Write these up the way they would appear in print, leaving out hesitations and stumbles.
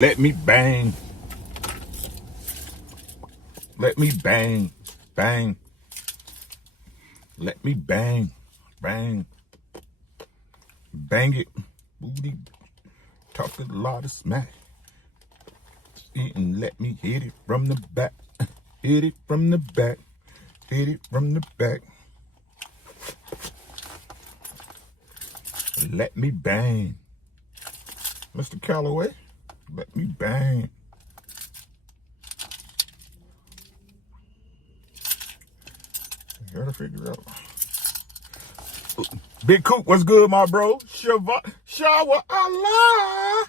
Let me bang. Let me bang. Bang. Let me bang. Bang. Bang it. Booty. Talking a lot of smack. And let me hit it from the back. Hit it from the back. Hit it from the back. Let me bang. Mr. Calloway, let me bang. I gotta figure out. Big Coop, what's good, my bro? Shower Allah.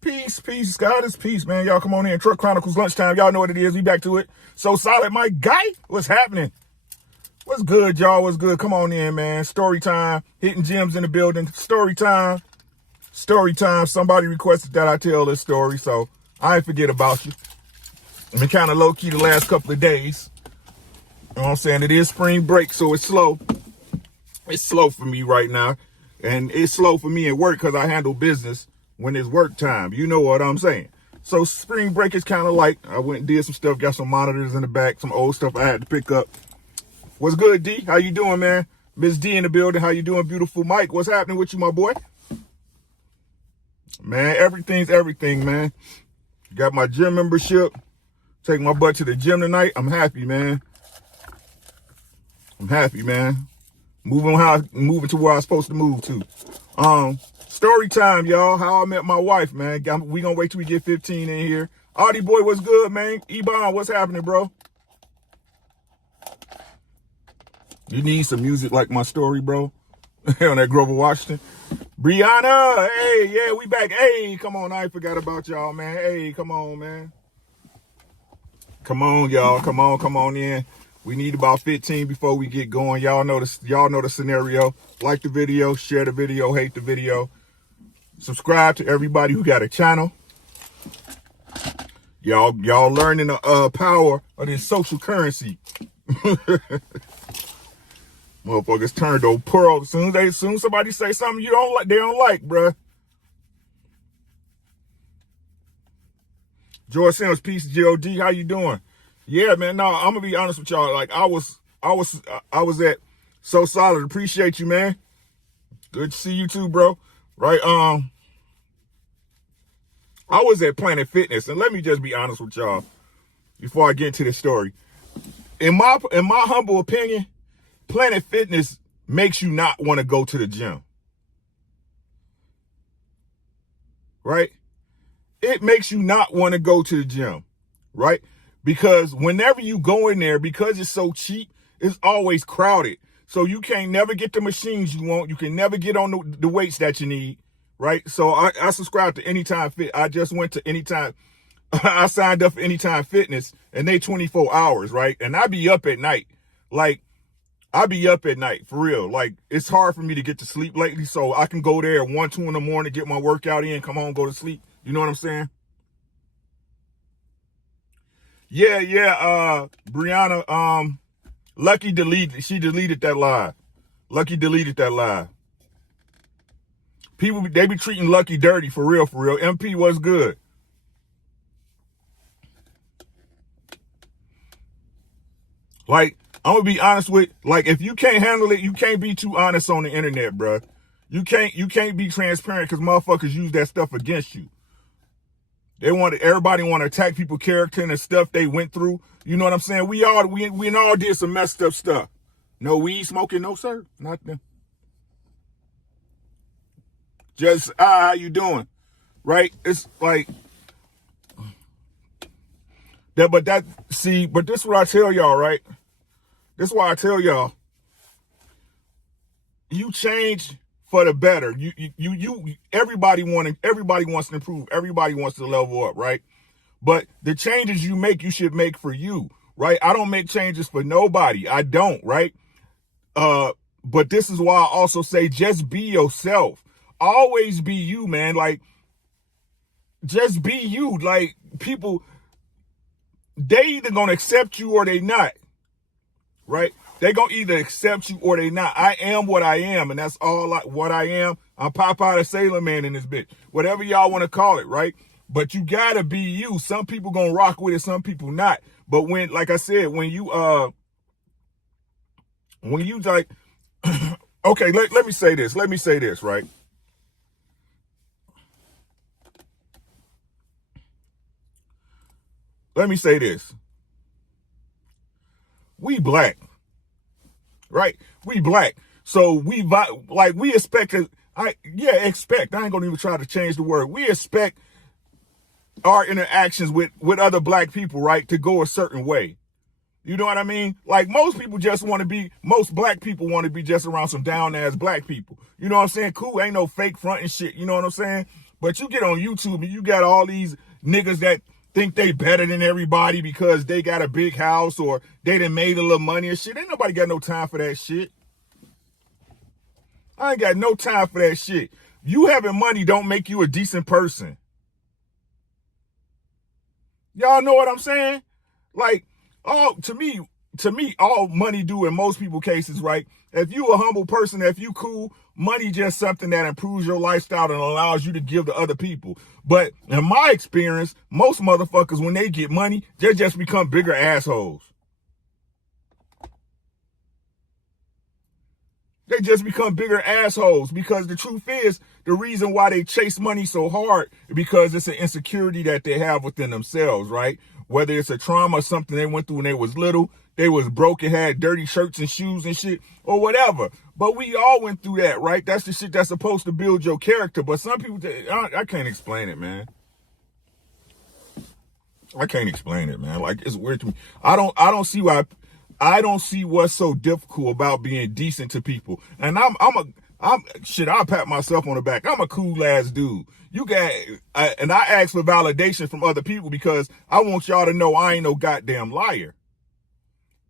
Peace, peace. God is peace, man. Y'all come on in. Truck Chronicles lunchtime. Y'all know what it is. We back to it. So solid, my guy. What's happening? What's good, y'all? What's good? Come on in, man. Story time. Hitting gems in the building. Story time. Story time. Somebody requested that I tell this story, so I ain't forget about you. I've been kind of low-key the last couple of days. You know what I'm saying? It is spring break, so it's slow. It's slow for me right now. And it's slow for me at work because I handle business when it's work time. You know what I'm saying? So spring break is kind of like, I went and did some stuff, got some monitors in the back, some old stuff I had to pick up. What's good, D? How you doing, man? Miss D in the building. How you doing, beautiful Mike? What's happening with you, my boy? Man, everything's everything, man. Got my gym membership. Take my butt to the gym tonight. I'm happy, man. I'm happy, man. Moving to where I'm supposed to move to. Story time, y'all. How I met my wife, man. We gonna wait till we get 15 in here. Audie boy, what's good, man? Ebon, what's happening, bro? You need some music like my story, bro. On that Grover Washington. Brianna, hey, yeah, we back. Hey, come on, I ain't forgot about y'all, man. Hey, come on, man. Come on, y'all. Come on in. We need about 15 before we get going. Y'all know the scenario. Like the video, share the video, hate the video. Subscribe to everybody who got a channel. Y'all learning the power of this social currency. Motherfuckers turned old pearl. Soon somebody say something you don't like, they don't like, bruh. George Sims, peace, G.O.D. How you doing? Yeah, man. No, I'm gonna be honest with y'all. Like I was at So Solid. Appreciate you, man. Good to see you too, bro. Right? I was at Planet Fitness, and let me just be honest with y'all before I get into this story. In my humble opinion, Planet Fitness makes you not want to go to the gym. Right? It makes you not want to go to the gym. Right? Because whenever you go in there, because it's so cheap, it's always crowded. So you can't never get the machines you want. You can never get on the weights that you need. Right? So I subscribe to Anytime Fit. I just went to Anytime. I signed up for Anytime Fitness, and they 24 hours, right? And I be up at night. Like, I be up at night, for real. Like, it's hard for me to get to sleep lately, so I can go there at 1, 2 in the morning, get my workout in, come home, go to sleep. You know what I'm saying? Yeah, Brianna, Lucky deleted that live. Lucky deleted that live. People, they be treating Lucky dirty, for real. MP was good. Like, I'm gonna be honest with, like, if you can't handle it, you can't be too honest on the internet, bruh. You can't be transparent because motherfuckers use that stuff against you. Everybody want to attack people's character and the stuff they went through. You know what I'm saying? We all did some messed up stuff. No weed smoking, no sir, not them. Just how you doing? Right? It's like that, but this is what I tell y'all, right? This is why I tell y'all, you change for the better. Everybody wants to improve. Everybody wants to level up, right? But the changes you make, you should make for you, right? I don't make changes for nobody. I don't, right? But this is why I also say just be yourself. Always be you, man. Like, just be you. Like, people, they either gonna accept you or they not. Right? They gonna either accept you or they not. I am what I am, and that's all what I am. I'm Popeye the Sailor Man in this bitch. Whatever y'all want to call it, right? But you gotta be you. Some people gonna rock with it, some people not. But when, like I said, when you like, okay, let me say this. Let me say this, right? Let me say this. We black, right? We black. So we expect expect. I ain't gonna even try to change the word. We expect our interactions with other black people, right, to go a certain way. You know what I mean? Like most black people want to be just around some down ass black people. You know what I'm saying? Cool, ain't no fake front and shit. You know what I'm saying? But you get on YouTube and you got all these niggas that think they better than everybody because they got a big house or they done made a little money and shit. Ain't nobody got no time for that shit. I ain't got no time for that shit. You having money don't make you a decent person. Y'all know what I'm saying? Like, to me, all money do in most people's cases, right? If you a humble person, if you cool, money just something that improves your lifestyle and allows you to give to other people. But in my experience, most motherfuckers, when they get money, they just become bigger assholes. They just become bigger assholes because the truth is, the reason why they chase money so hard is because it's an insecurity that they have within themselves, right? Whether it's a trauma or something they went through when they was little, they was broke and had dirty shirts and shoes and shit, or whatever. But we all went through that, right? That's the shit that's supposed to build your character. But some people, I can't explain it, man. I can't explain it, man. Like, it's weird to me. I don't see what's so difficult about being decent to people. And I'll pat myself on the back. I'm a cool ass dude. And I ask for validation from other people because I want y'all to know I ain't no goddamn liar.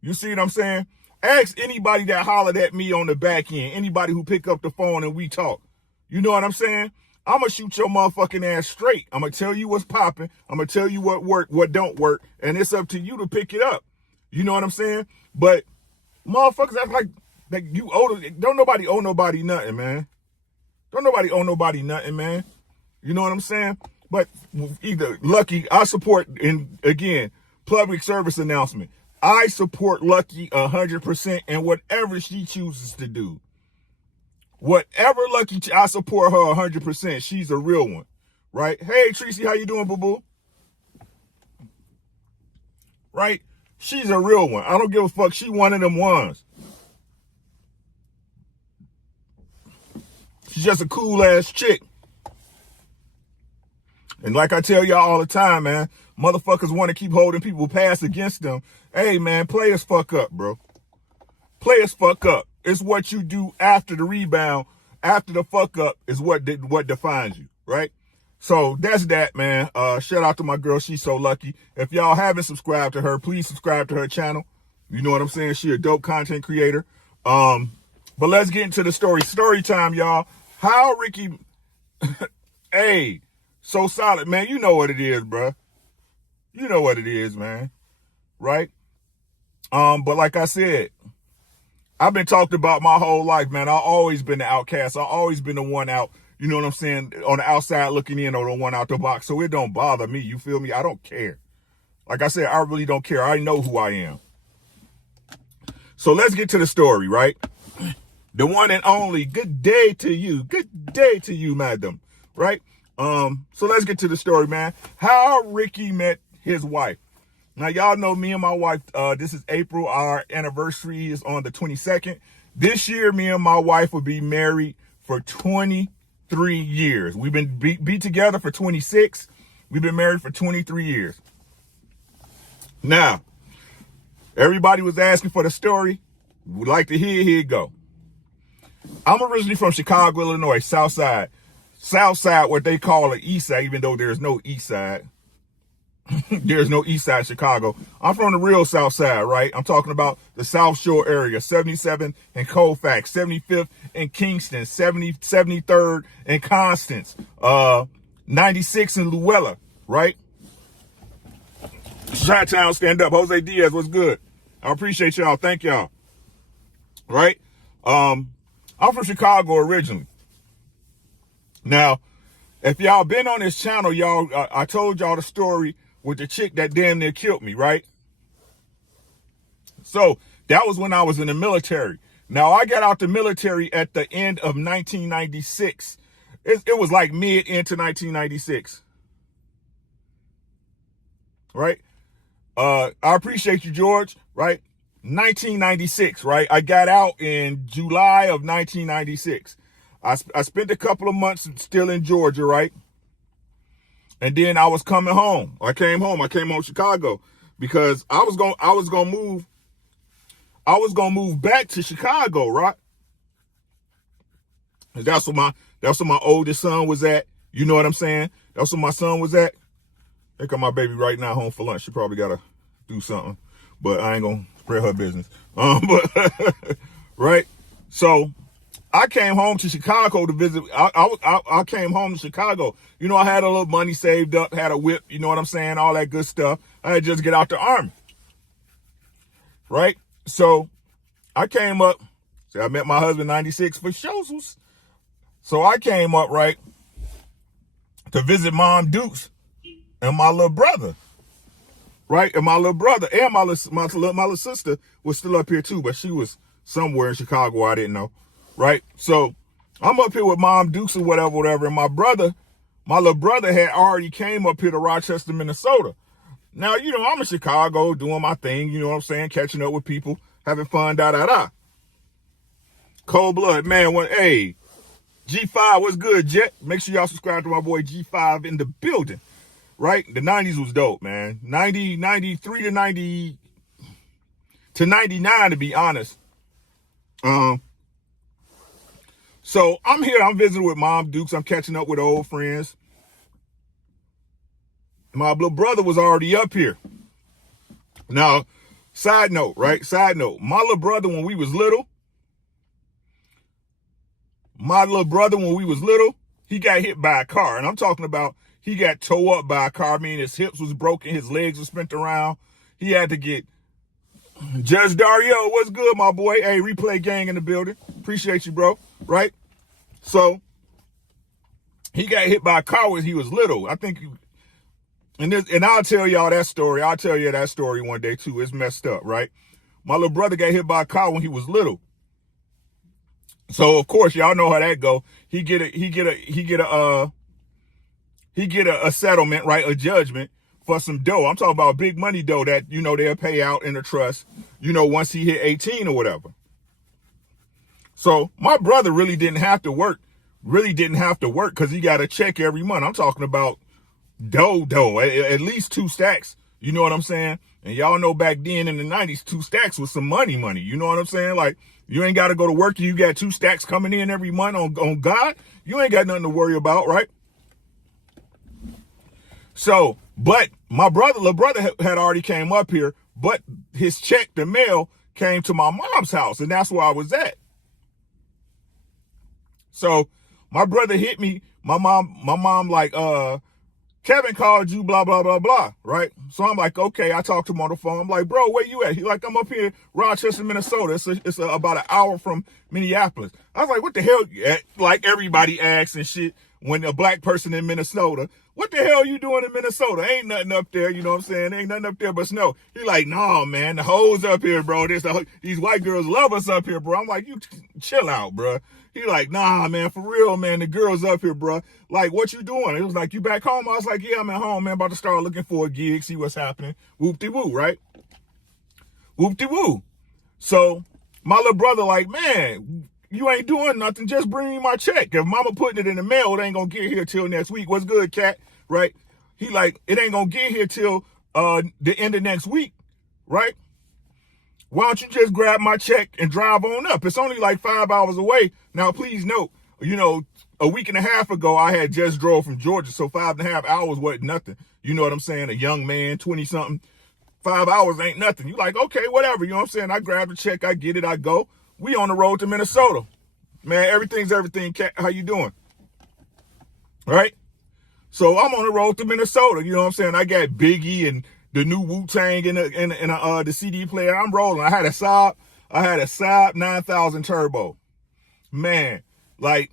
You see what I'm saying? Ask anybody that hollered at me on the back end, anybody who pick up the phone and we talk. You know what I'm saying? I'm going to shoot your motherfucking ass straight. I'm going to tell you what's popping. I'm going to tell you what work, what don't work. And it's up to you to pick it up. You know what I'm saying? But motherfuckers act like you don't nobody owe nobody nothing, man. Don't nobody owe nobody nothing, man. You know what I'm saying? But either Lucky, I support, and again, public service announcement. I support Lucky 100% and whatever she chooses to do. Whatever Lucky, I support her 100%. She's a real one, right? Hey, Tracy, how you doing, boo-boo? Right? She's a real one. I don't give a fuck. She one of them ones. She's just a cool ass chick. And like I tell y'all all the time, man, motherfuckers want to keep holding people past against them. Hey, man, play as fuck up, bro. Play as fuck up. It's what you do after the rebound, after the fuck up is what defines you, right? So that's that, man. Shout out to my girl. She's so lucky. If y'all haven't subscribed to her, please subscribe to her channel. You know what I'm saying? She a dope content creator. But let's get into the story. Story time, y'all. How Ricky, hey, so solid, man. You know what it is, bro. You know what it is, man. Right? But like I said, I've been talked about my whole life, man. I've always been the outcast. I've always been the one out, you know what I'm saying, on the outside looking in, or the one out the box. So it don't bother me. You feel me? I don't care. Like I said, I really don't care. I know who I am. So let's get to the story, right? The one and only, good day to you. Good day to you, madam. Right? So let's get to the story, man. How Ricky met his wife. Now, y'all know me and my wife, this is April. Our anniversary is on the 22nd. This year, me and my wife will be married for 23 years. We've been be together for 26. We've been married for 23 years. Now, everybody was asking for the story. Would like to hear, here it go. I'm originally from Chicago, Illinois, South Side. South Side, what they call the East Side, even though there's no East Side. There's no East Side Chicago. I'm from the real South Side, right? I'm talking about the South Shore area, 77 in Colfax, 75th in Kingston, 73rd in Constance, 96 in Luella, right? Chi-Town, stand up. Jose Diaz, what's good? I appreciate y'all. Thank y'all. Right? I'm from Chicago originally. Now, If y'all been on this channel, y'all, I told y'all the story with the chick that damn near killed me, right? So that was when I was in the military. Now, I got out the military at the end of 1996. It was like mid into 1996. Right? I appreciate you, George. Right? 1996, right? I got out in July of 1996. I spent a couple of months still in Georgia, right? And then I was coming home. I came home to Chicago because I was gonna move back to Chicago, right? That's where my oldest son was at. You know what I'm saying? That's where my son was at. Here come my baby right now home for lunch. She probably gotta do something, but I ain't gonna spread her business. But right. So I came home to Chicago to visit. I came home to Chicago. You know, I had a little money saved up, had a whip. You know what I'm saying? All that good stuff. I had just get out the army. Right. So I came up. See, I met my husband 96 for shows. So I came up, right, to visit Mom Dukes and my little brother. Right? And my little brother and my little sister was still up here too, but she was somewhere in Chicago. I didn't know. Right? So I'm up here with Mom Dukes or whatever. And my little brother had already came up here to Rochester, Minnesota. Now, you know, I'm in Chicago doing my thing, you know what I'm saying? Catching up with people, having fun, Cold blood, man. Hey, G5, what's good, Jet? Make sure y'all subscribe to my boy G5 in the building, right? The 90s was dope, man. 93 to 90 to 99, to be honest. So I'm here, I'm visiting with Mom Dukes. I'm catching up with old friends. My little brother was already up here. Now, side note, right? Side note, my little brother, when we was little, he got hit by a car. And I'm talking about he got towed up by a car. I mean, his hips was broken. His legs were spent around. He had to get Judge Dario. What's good, my boy? Hey, replay gang in the building. Appreciate you, bro. Right? So he got hit by a car when he was little. I think, and I'll tell y'all that story. I'll tell you that story one day too. It's messed up, right? My little brother got hit by a car when he was little. So of course, y'all know how that go. He get a settlement, right? A judgment for some dough. I'm talking about big money dough that, you know, they'll pay out in a trust, you know, once he hit 18 or whatever. So my brother really didn't have to work because he got a check every month. I'm talking about dough, at least 2 stacks. You know what I'm saying? And y'all know back then in the 90s, 2 stacks was some money. You know what I'm saying? Like, you ain't got to go to work. You got 2 stacks coming in every month on God. You ain't got nothing to worry about, right? So, but my little brother had already came up here, but his check, the mail, came to my mom's house, and that's where I was at. So my brother hit me. My mom like, Kevin called you, blah, blah, blah, blah, right? So I'm like, okay, I talked to him on the phone. I'm like, bro, where you at? He like, I'm up here, Rochester, Minnesota. It's about an hour from Minneapolis. I was like, what the hell? Like everybody asks and shit when a black person in Minnesota, what the hell you doing in Minnesota? Ain't nothing up there, you know what I'm saying? Ain't nothing up there but snow. He like, no, man, the hoes up here, bro. These white girls love us up here, bro. I'm like, you chill out, bro. He like, nah, man, for real, man, the girls up here, bro. Like, what you doing? It was like, you back home? I was like, yeah, I'm at home, man, about to start looking for a gig, see what's happening. Whoop-de-woo, right? Whoop-de-woo. So my little brother like, man, you ain't doing nothing. Just bring me my check. If mama putting it in the mail, it ain't gonna get here till next week. What's good, cat? Right? He like, it ain't gonna get here till the end of next week, right? Why don't you just grab my check and drive on up? It's only like 5 hours away. Now, please note, you know, a week and a half ago, I had just drove from Georgia, so 5.5 hours wasn't nothing. You know what I'm saying? A young man, 20-something, 5 hours ain't nothing. You like, okay, whatever. You know what I'm saying? I grab the check, I get it, I go. We on the road to Minnesota. Man, everything's everything, cat. How you doing? Right? So I'm on the road to Minnesota. You know what I'm saying? I got Biggie and the new Wu-Tang in the CD player. I'm rolling. I had a Saab 9000 turbo. Man, like,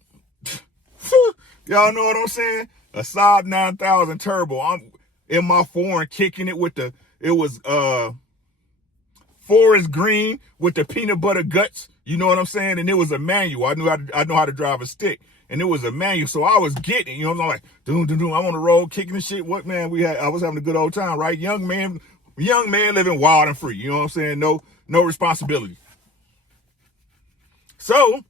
y'all know what I'm saying? a Saab 9000 turbo. I'm in my foreign kicking it with it was forest green with the peanut butter guts. You know what I'm saying? And it was a manual. I know how to drive a stick. And it was a manual. So I was getting it, you know, I'm like, doom, doom, doom. I'm on the road kicking the shit. What, man, I was having a good old time, right? Young man living wild and free. You know what I'm saying? No responsibility. So,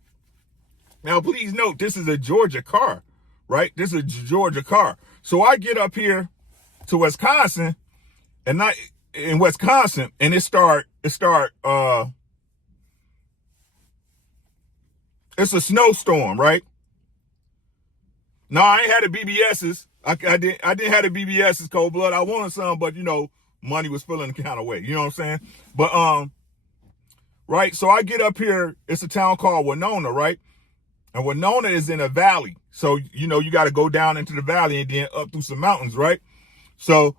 now please note, this is a Georgia car, right? This is a Georgia car. So I get up here to Wisconsin, and it start, it's a snowstorm, right? No, I ain't had the BBS's. I didn't have the BBS's, cold blood. I wanted some, but you know, money was feeling the kind of way. You know what I'm saying? But right. So I get up here. It's a town called Winona, right? And Winona is in a valley. So you know you got to go down into the valley and then up through some mountains, right? So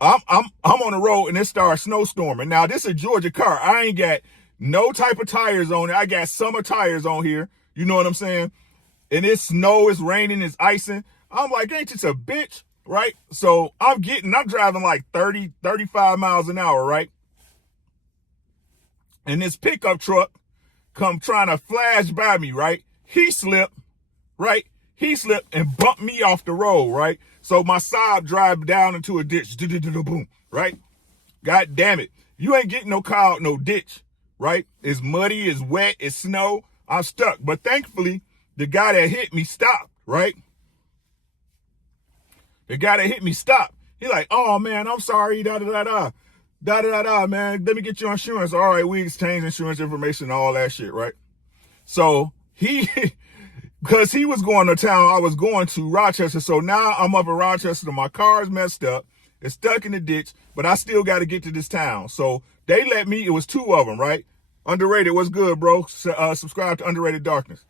I'm on the road and it starts snowstorming. Now this is a Georgia car. I ain't got no type of tires on it. I got summer tires on here. You know what I'm saying? And it's snow, it's raining, it's icing. I'm like, ain't this a bitch, right? So I'm driving like 30, 35 miles an hour, right? And this pickup truck come trying to flash by me, right? He slipped, right? He slipped and bumped me off the road, right? So my Saab drive down into a ditch, boom, right? God damn it. You ain't getting no car out no ditch, right? It's muddy, it's wet, it's snow. I'm stuck. But thankfully, the guy that hit me stopped, right? The guy that hit me stopped. He like, oh man, I'm sorry, da-da-da-da. Da-da-da-da, man. Let me get your insurance. All right, we exchange insurance information and all that shit, right? So because he was going to town, I was going to Rochester. So now I'm up in Rochester. My car's messed up. It's stuck in the ditch, but I still got to get to this town. So they let me, it was two of them, right? Underrated, what's good, bro? Subscribe to Underrated Darkness.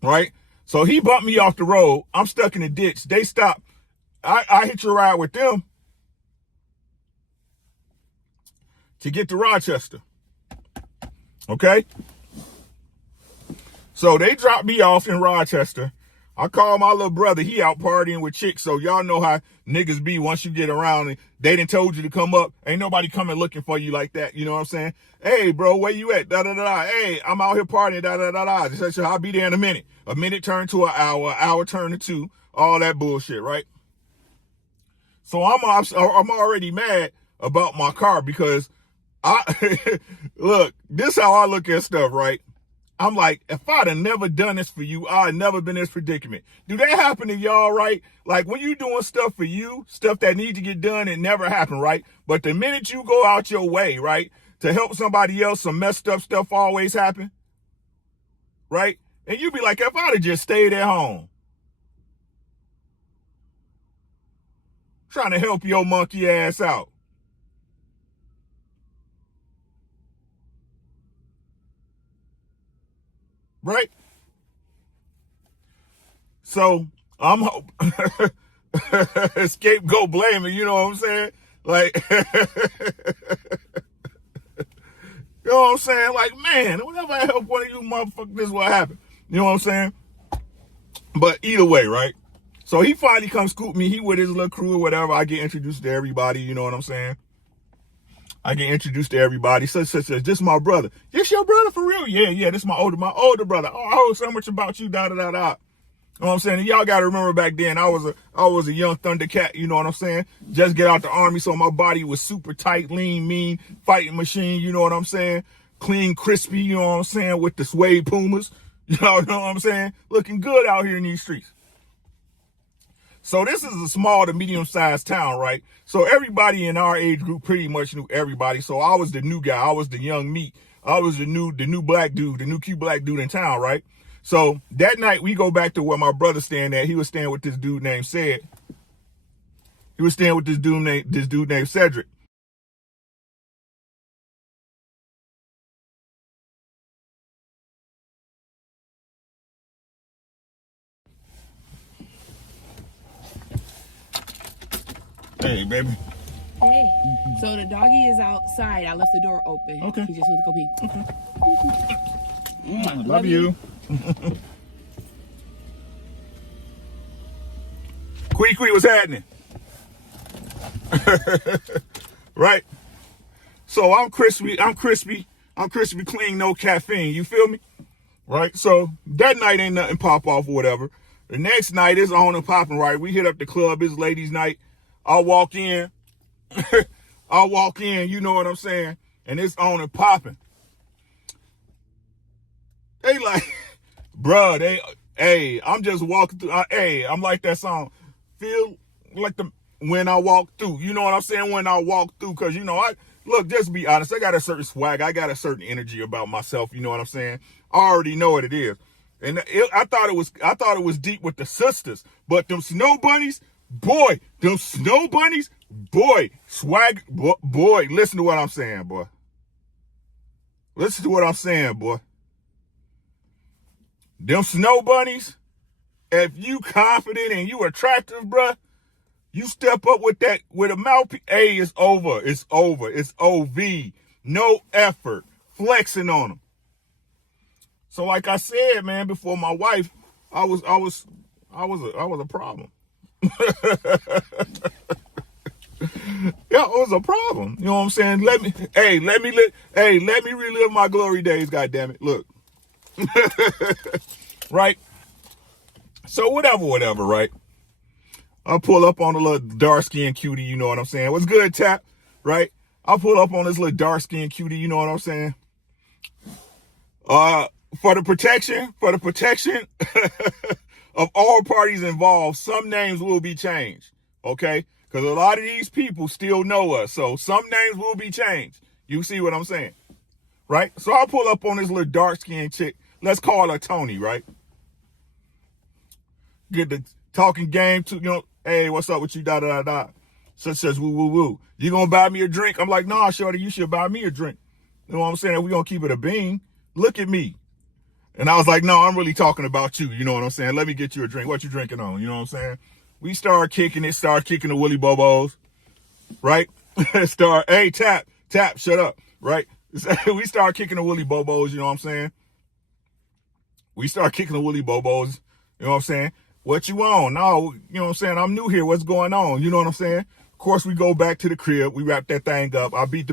Right? So he bumped me off the road. I'm stuck in the ditch. They stopped. I hitched a ride with them to get to Rochester. Okay? So they dropped me off in Rochester. I called my little brother. He out partying with chicks. So y'all know how niggas be once you get around and they done told you to come up. Ain't nobody coming looking for you like that. You know what I'm saying? Hey, bro, where you at? Da-da-da-da. Hey, I'm out here partying. Da-da-da-da. So I'll be there in a minute. A minute turned to an hour turned to 2. All that bullshit, right? So I'm already mad about my car because look, this how I look at stuff, right? I'm like, if I'd have never done this for you, I'd never been in this predicament. Do that happen to y'all, right? Like when you doing stuff for you, stuff that need to get done, it never happened, right? But the minute you go out your way, right, to help somebody else, some messed up stuff always happen, right? And you be like, if I'd have just stayed at home, trying to help your monkey ass out. Right? So I'm scapegoat blaming, you know what I'm saying? Like, you know what I'm saying? Like, man, whenever I help one of you motherfuckers, this is what happened. You know what I'm saying? But either way, right? So he finally comes scoop me. He with his little crew or whatever. I get introduced to everybody. You know what I'm saying? I get introduced to everybody. Such as this my brother. This your brother for real? Yeah. This my older brother. Oh, I heard so much about you. Da da da da. You know what I'm saying? And y'all got to remember back then, I was a young Thundercat. You know what I'm saying? Just get out the army, so my body was super tight, lean, mean, fighting machine. You know what I'm saying? Clean, crispy. You know what I'm saying? With the suede Pumas. You know what I'm saying? Looking good out here in these streets. So this is a small to medium-sized town, right? So everybody in our age group pretty much knew everybody. So I was the new guy. I was the young meat. I was the new black dude, the new cute black dude in town, right? So that night we go back to where my brother staying at. He was staying with this dude named Ced. He was staying with this dude named Cedric. Hey, baby. Hey, so the doggy is outside. I left the door open. Okay. He just went to go pee. Okay. Love you. Quee, what's happening? Right? So I'm crispy clean, no caffeine. You feel me? Right? So that night ain't nothing pop off or whatever. The next night is on and popping, right? We hit up the club, it's ladies' night. I'll walk in, you know what I'm saying? And it's on and popping. They like, bruh, hey, I'm just walking through, I'm like that song. Feel like when I walk through, you know what I'm saying? When I walk through, cause look, just be honest, I got a certain swag, I got a certain energy about myself, you know what I'm saying? I already know what it is. And I thought it was deep with the sisters, but them snow bunnies, boy, swag, boy, listen to what I'm saying, boy. Listen to what I'm saying, boy. Them snow bunnies, if you confident and you attractive, bruh, you step up with a mouthpiece. Hey, it's over. It's OV. No effort. Flexing on them. So like I said, man, before my wife, I was a problem. Yeah, it was a problem. You know what I'm saying? Let me relive my glory days, goddammit. Look. Right? So whatever, right? I'll pull up on a little dark-skinned cutie, you know what I'm saying? What's good, Tap? Right? I'll pull up on this little dark-skinned cutie, you know what I'm saying? For the protection of all parties involved, some names will be changed, okay? Because a lot of these people still know us, so some names will be changed. You see what I'm saying? Right? So I'll pull up on this little dark-skinned chick. Let's call her Tony, right? Get the talking game to, hey, what's up with you, da-da-da-da. Such, woo. You gonna buy me a drink? I'm like, nah, shorty, you should buy me a drink. You know what I'm saying? We gonna keep it a bean. Look at me. And I was like, no, I'm really talking about you. You know what I'm saying? Let me get you a drink. What you drinking on? You know what I'm saying? We start kicking the Willy Bobos, right? Hey, tap, shut up, right? We start kicking the Willy Bobos, you know what I'm saying? We start kicking the Willy Bobos, you know what I'm saying? What you on? No, you know what I'm saying? I'm new here. What's going on? You know what I'm saying? Of course, we go back to the crib. We wrap that thing up. I beat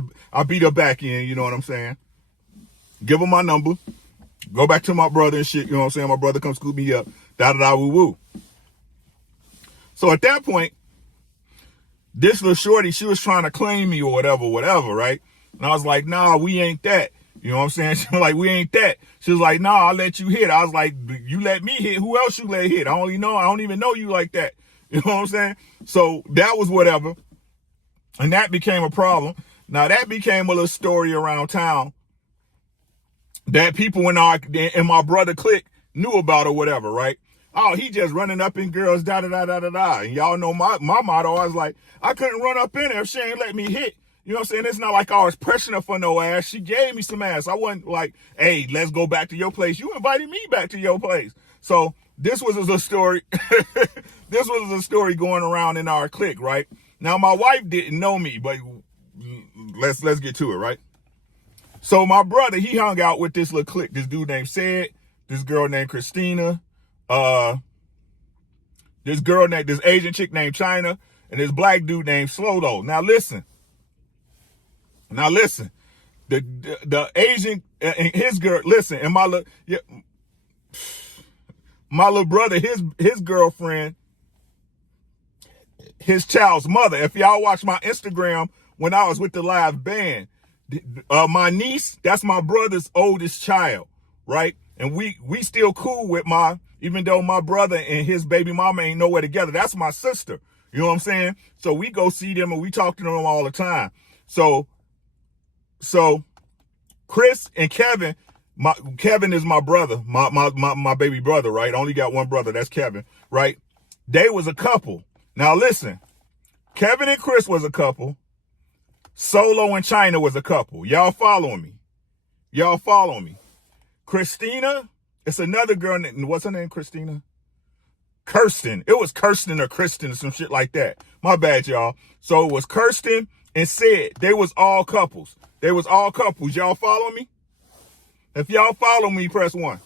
her back in, you know what I'm saying? Give her my number. Go back to my brother and shit, you know what I'm saying? My brother come scoop me up. Da-da-da-woo-woo. So at that point, this little shorty, she was trying to claim me or whatever, right? And I was like, nah, we ain't that. You know what I'm saying? She was like, we ain't that. She was like, nah, I'll let you hit. I was like, you let me hit. Who else you let hit? I don't even know you like that. You know what I'm saying? So that was whatever. And that became a problem. Now that became a little story around town that people in my brother clique knew about or whatever, right? Oh, he just running up in girls, da-da-da-da-da-da. And y'all know my motto, I was like, I couldn't run up in her if she ain't let me hit. You know what I'm saying? It's not like I was pressing her for no ass. She gave me some ass. I wasn't like, hey, let's go back to your place. You invited me back to your place. So this was a story. This was a story going around in our clique, right? Now, my wife didn't know me, but let's get to it, right? So my brother, he hung out with this little clique. This dude named Sid, this girl named Christina, this Asian chick named China, and this black dude named Slowdo. Now listen, the Asian and his girl. Listen, and my little brother, his girlfriend, his child's mother. If y'all watch my Instagram when I was with the live band, my niece, that's my brother's oldest child, right? And we still cool with even though my brother and his baby mama ain't nowhere together. That's my sister. You know what I'm saying? So we go see them and we talk to them all the time. So Chris and Kevin, Kevin is my brother, my baby brother, right? I only got one brother, that's Kevin, right? They was a couple. Now listen, Kevin and Chris was a couple. Solo and China was a couple. Y'all following me? Christina, it's another girl, what's her name, Christina? Kirsten. It was Kirsten or Kristen or some shit like that. My bad, y'all. So it was Kirsten and Sid. They was all couples. Y'all follow me? If y'all follow me, press 1.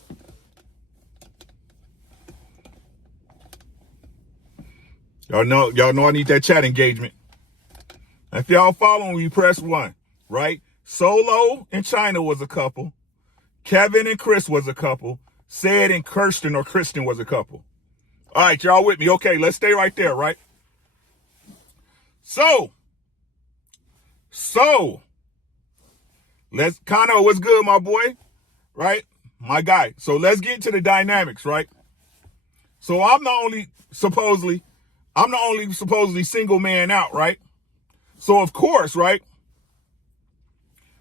Y'all know I need that chat engagement. If y'all following me, press 1, right? Solo and China was a couple. Kevin and Chris was a couple. Sid and Kirsten or Kristen was a couple. All right, y'all with me? Okay, let's stay right there, right? So, let's kind of, what's good, my boy? Right? My guy. So let's get into the dynamics, right? So I'm the only supposedly single man out, right? So of course, right?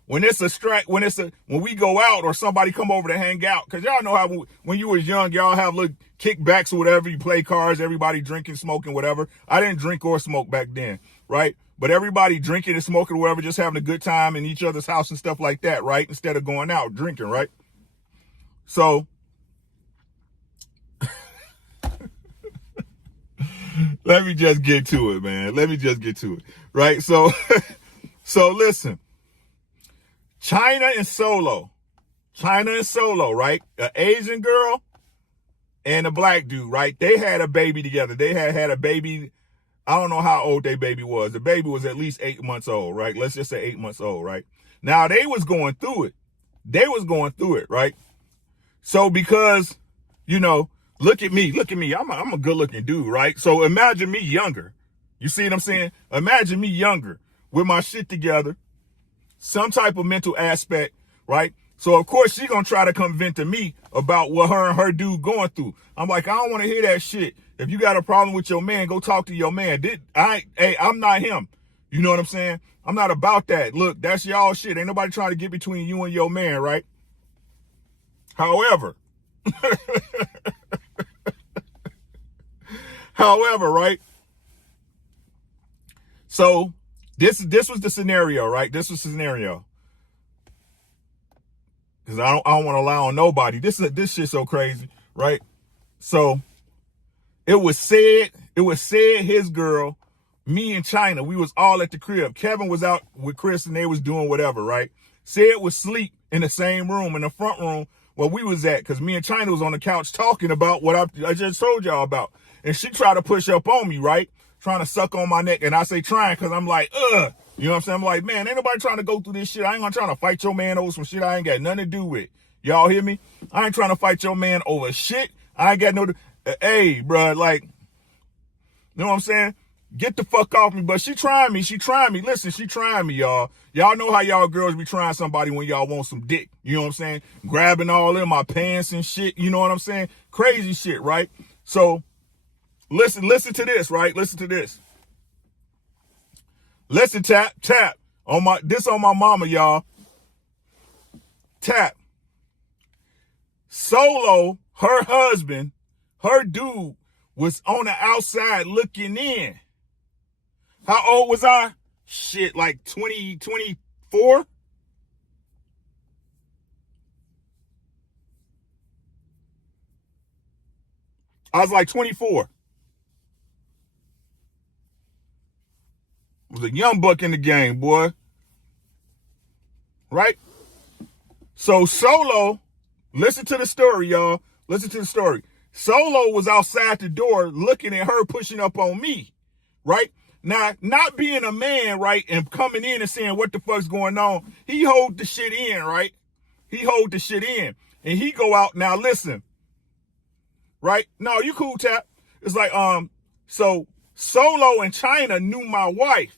When we go out or somebody come over to hang out, because y'all know how when you was young, y'all have little kickbacks or whatever, you play cards, everybody drinking, smoking, whatever. I didn't drink or smoke back then, right? But everybody drinking and smoking or whatever, just having a good time in each other's house and stuff like that, right? Instead of going out drinking, right? So let me just get to it, man. Let me just get to it, right? So, so listen. China and Solo, right? An Asian girl and a black dude, right? They had a baby together. They had a baby. I don't know how old their baby was. The baby was at least 8 months old, right? Let's just say 8 months old, right? Now they was going through it. Right? So because, look at me. I'm a good looking dude, right? So imagine me younger. You see what I'm saying? Imagine me younger with my shit together. Some type of mental aspect, right? So of course she gonna try to come vent to me about what her and her dude going through. I'm like, I don't want to hear that shit. If you got a problem with your man, go talk to your man. I'm not him. You know what I'm saying? I'm not about that. Look, that's y'all shit. Ain't nobody trying to get between you and your man, right? However, right? So this was the scenario, right? This was the scenario. Because I don't want to lie on nobody. This shit's so crazy, right? So it was said, his girl, me and China, we was all at the crib. Kevin was out with Chris and they was doing whatever, right? Said was sleep in the same room, in the front room where we was at, because me and China was on the couch talking about what I just told y'all about. And she tried to push up on me, right? Trying to suck on my neck. And I say trying because I'm like, ugh. You know what I'm saying? I'm like, man, ain't nobody trying to go through this shit. I ain't gonna try to fight your man over some shit I ain't got nothing to do with. Y'all hear me? I ain't trying to fight your man over shit. I ain't got no, hey, bro, like, you know what I'm saying? Get the fuck off me. But she trying me. Listen, she trying me, y'all. Y'all know how y'all girls be trying somebody when y'all want some dick. You know what I'm saying? Grabbing all in my pants and shit. You know what I'm saying? Crazy shit, right? So, listen to this, right? Listen to this. Listen, tap on my mama, y'all. Tap. Solo, her husband, her dude was on the outside looking in. How old was I? Shit, like 24? I was like 24. I was a young buck in the game, boy. Right? So Solo, listen to the story, y'all. Listen to the story. Solo was outside the door looking at her pushing up on me. Right? Now, not being a man, right, and coming in and saying what the fuck's going on, he hold the shit in, right? He hold the shit in. And he go out, now listen. Right? No, you cool, Tap. It's like, so Solo and China knew my wife.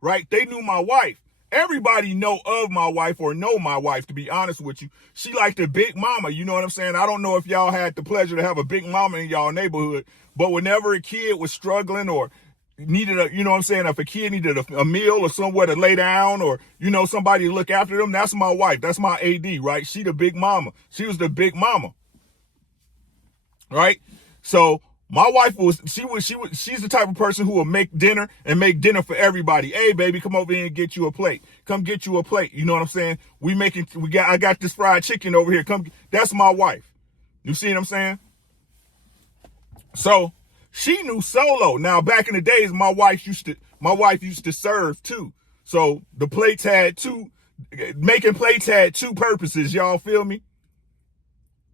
Right? They knew my wife. Everybody know of my wife or know my wife, to be honest with you. She like the big mama, you know what I'm saying? I don't know if y'all had the pleasure to have a big mama in y'all neighborhood, but whenever a kid was struggling or needed a, you know what I'm saying, if a kid needed a meal or somewhere to lay down or, somebody to look after them, that's my wife. That's my AD, right? She the big mama. She was the big mama. Right? So my wife she's the type of person who will make dinner for everybody. Hey, baby, come over here and get you a plate. Come get you a plate. You know what I'm saying? I got this fried chicken over here. That's my wife. You see what I'm saying? So she knew Solo. Now, back in the days, my wife used to serve too. So making plates had two purposes. Y'all feel me?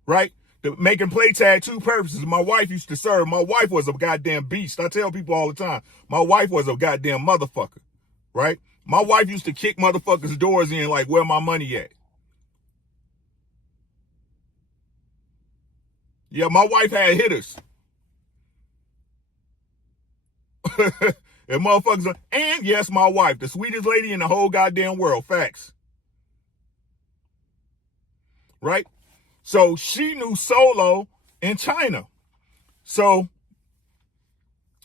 Right? making plates had two purposes. My wife used to serve. My wife was a goddamn beast. I tell people all the time, my wife was a goddamn motherfucker, right? My wife used to kick motherfuckers' doors in like, where my money at? Yeah, my wife had hitters. And motherfuckers, and yes, my wife, the sweetest lady in the whole goddamn world. Facts. Right? So she knew Solo in China. So,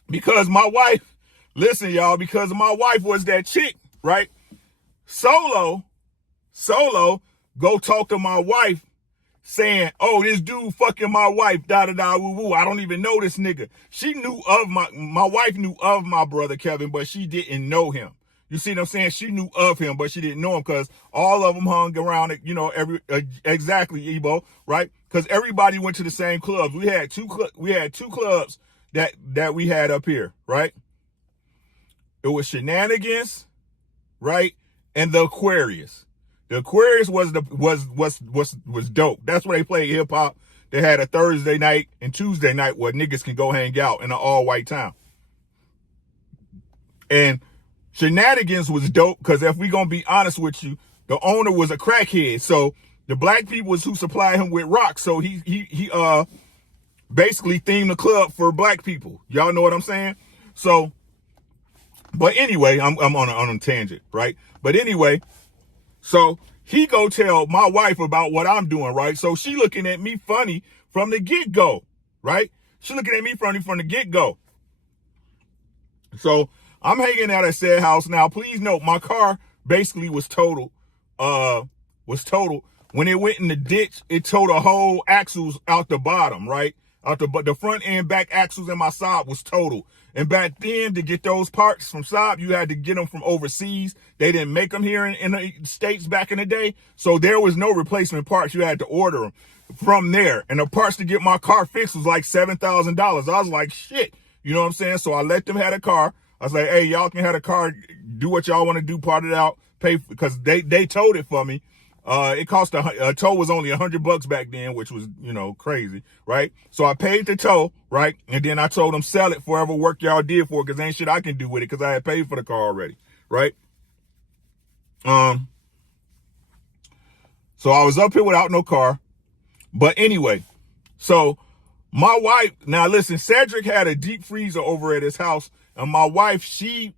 because my wife, listen, y'all, because my wife was that chick, right? Solo, go talk to my wife saying, oh, this dude fucking my wife, da-da-da, woo-woo. I don't even know this nigga. She knew of my wife knew of my brother Kevin, but she didn't know him. You see what I'm saying? She knew of him, but she didn't know him because all of them hung around it, exactly, Ebo, right? Because everybody went to the same clubs. We had two clubs that we had up here, right? It was Shenanigans, right? And the Aquarius. The Aquarius was dope. That's where they played hip hop. They had a Thursday night and Tuesday night where niggas can go hang out in an all white town. And Shenanigans was dope because if we gonna be honest with you, the owner was a crackhead. So the black people was who supplied him with rocks. So he basically themed the club for black people. Y'all know what I'm saying? So, but anyway, I'm on a tangent, right? But anyway. So he go tell my wife about what I'm doing, right? So she looking at me funny from the get-go, right? She looking at me funny from the get-go. So I'm hanging out at said house. Now, please note, my car basically was totaled. When it went in the ditch, it towed the whole axles out the bottom, right? The front and back axles in my Saab was totaled. And back then, to get those parts from Saab, you had to get them from overseas. They didn't make them here in the States back in the day. So there was no replacement parts. You had to order them from there. And the parts to get my car fixed was like $7,000. I was like, shit. You know what I'm saying? So I let them have a car. I was like, hey, y'all can have a car. Do what y'all want to do. Part it out. Pay, because they towed it for me. It cost a tow was only $100 back then, which was, crazy, right? So I paid the tow, right? And then I told them sell it for whatever work y'all did for it, because ain't shit I can do with it, because I had paid for the car already, right? So I was up here without no car. But anyway, so my wife, now listen, Cedric had a deep freezer over at his house, and my wife,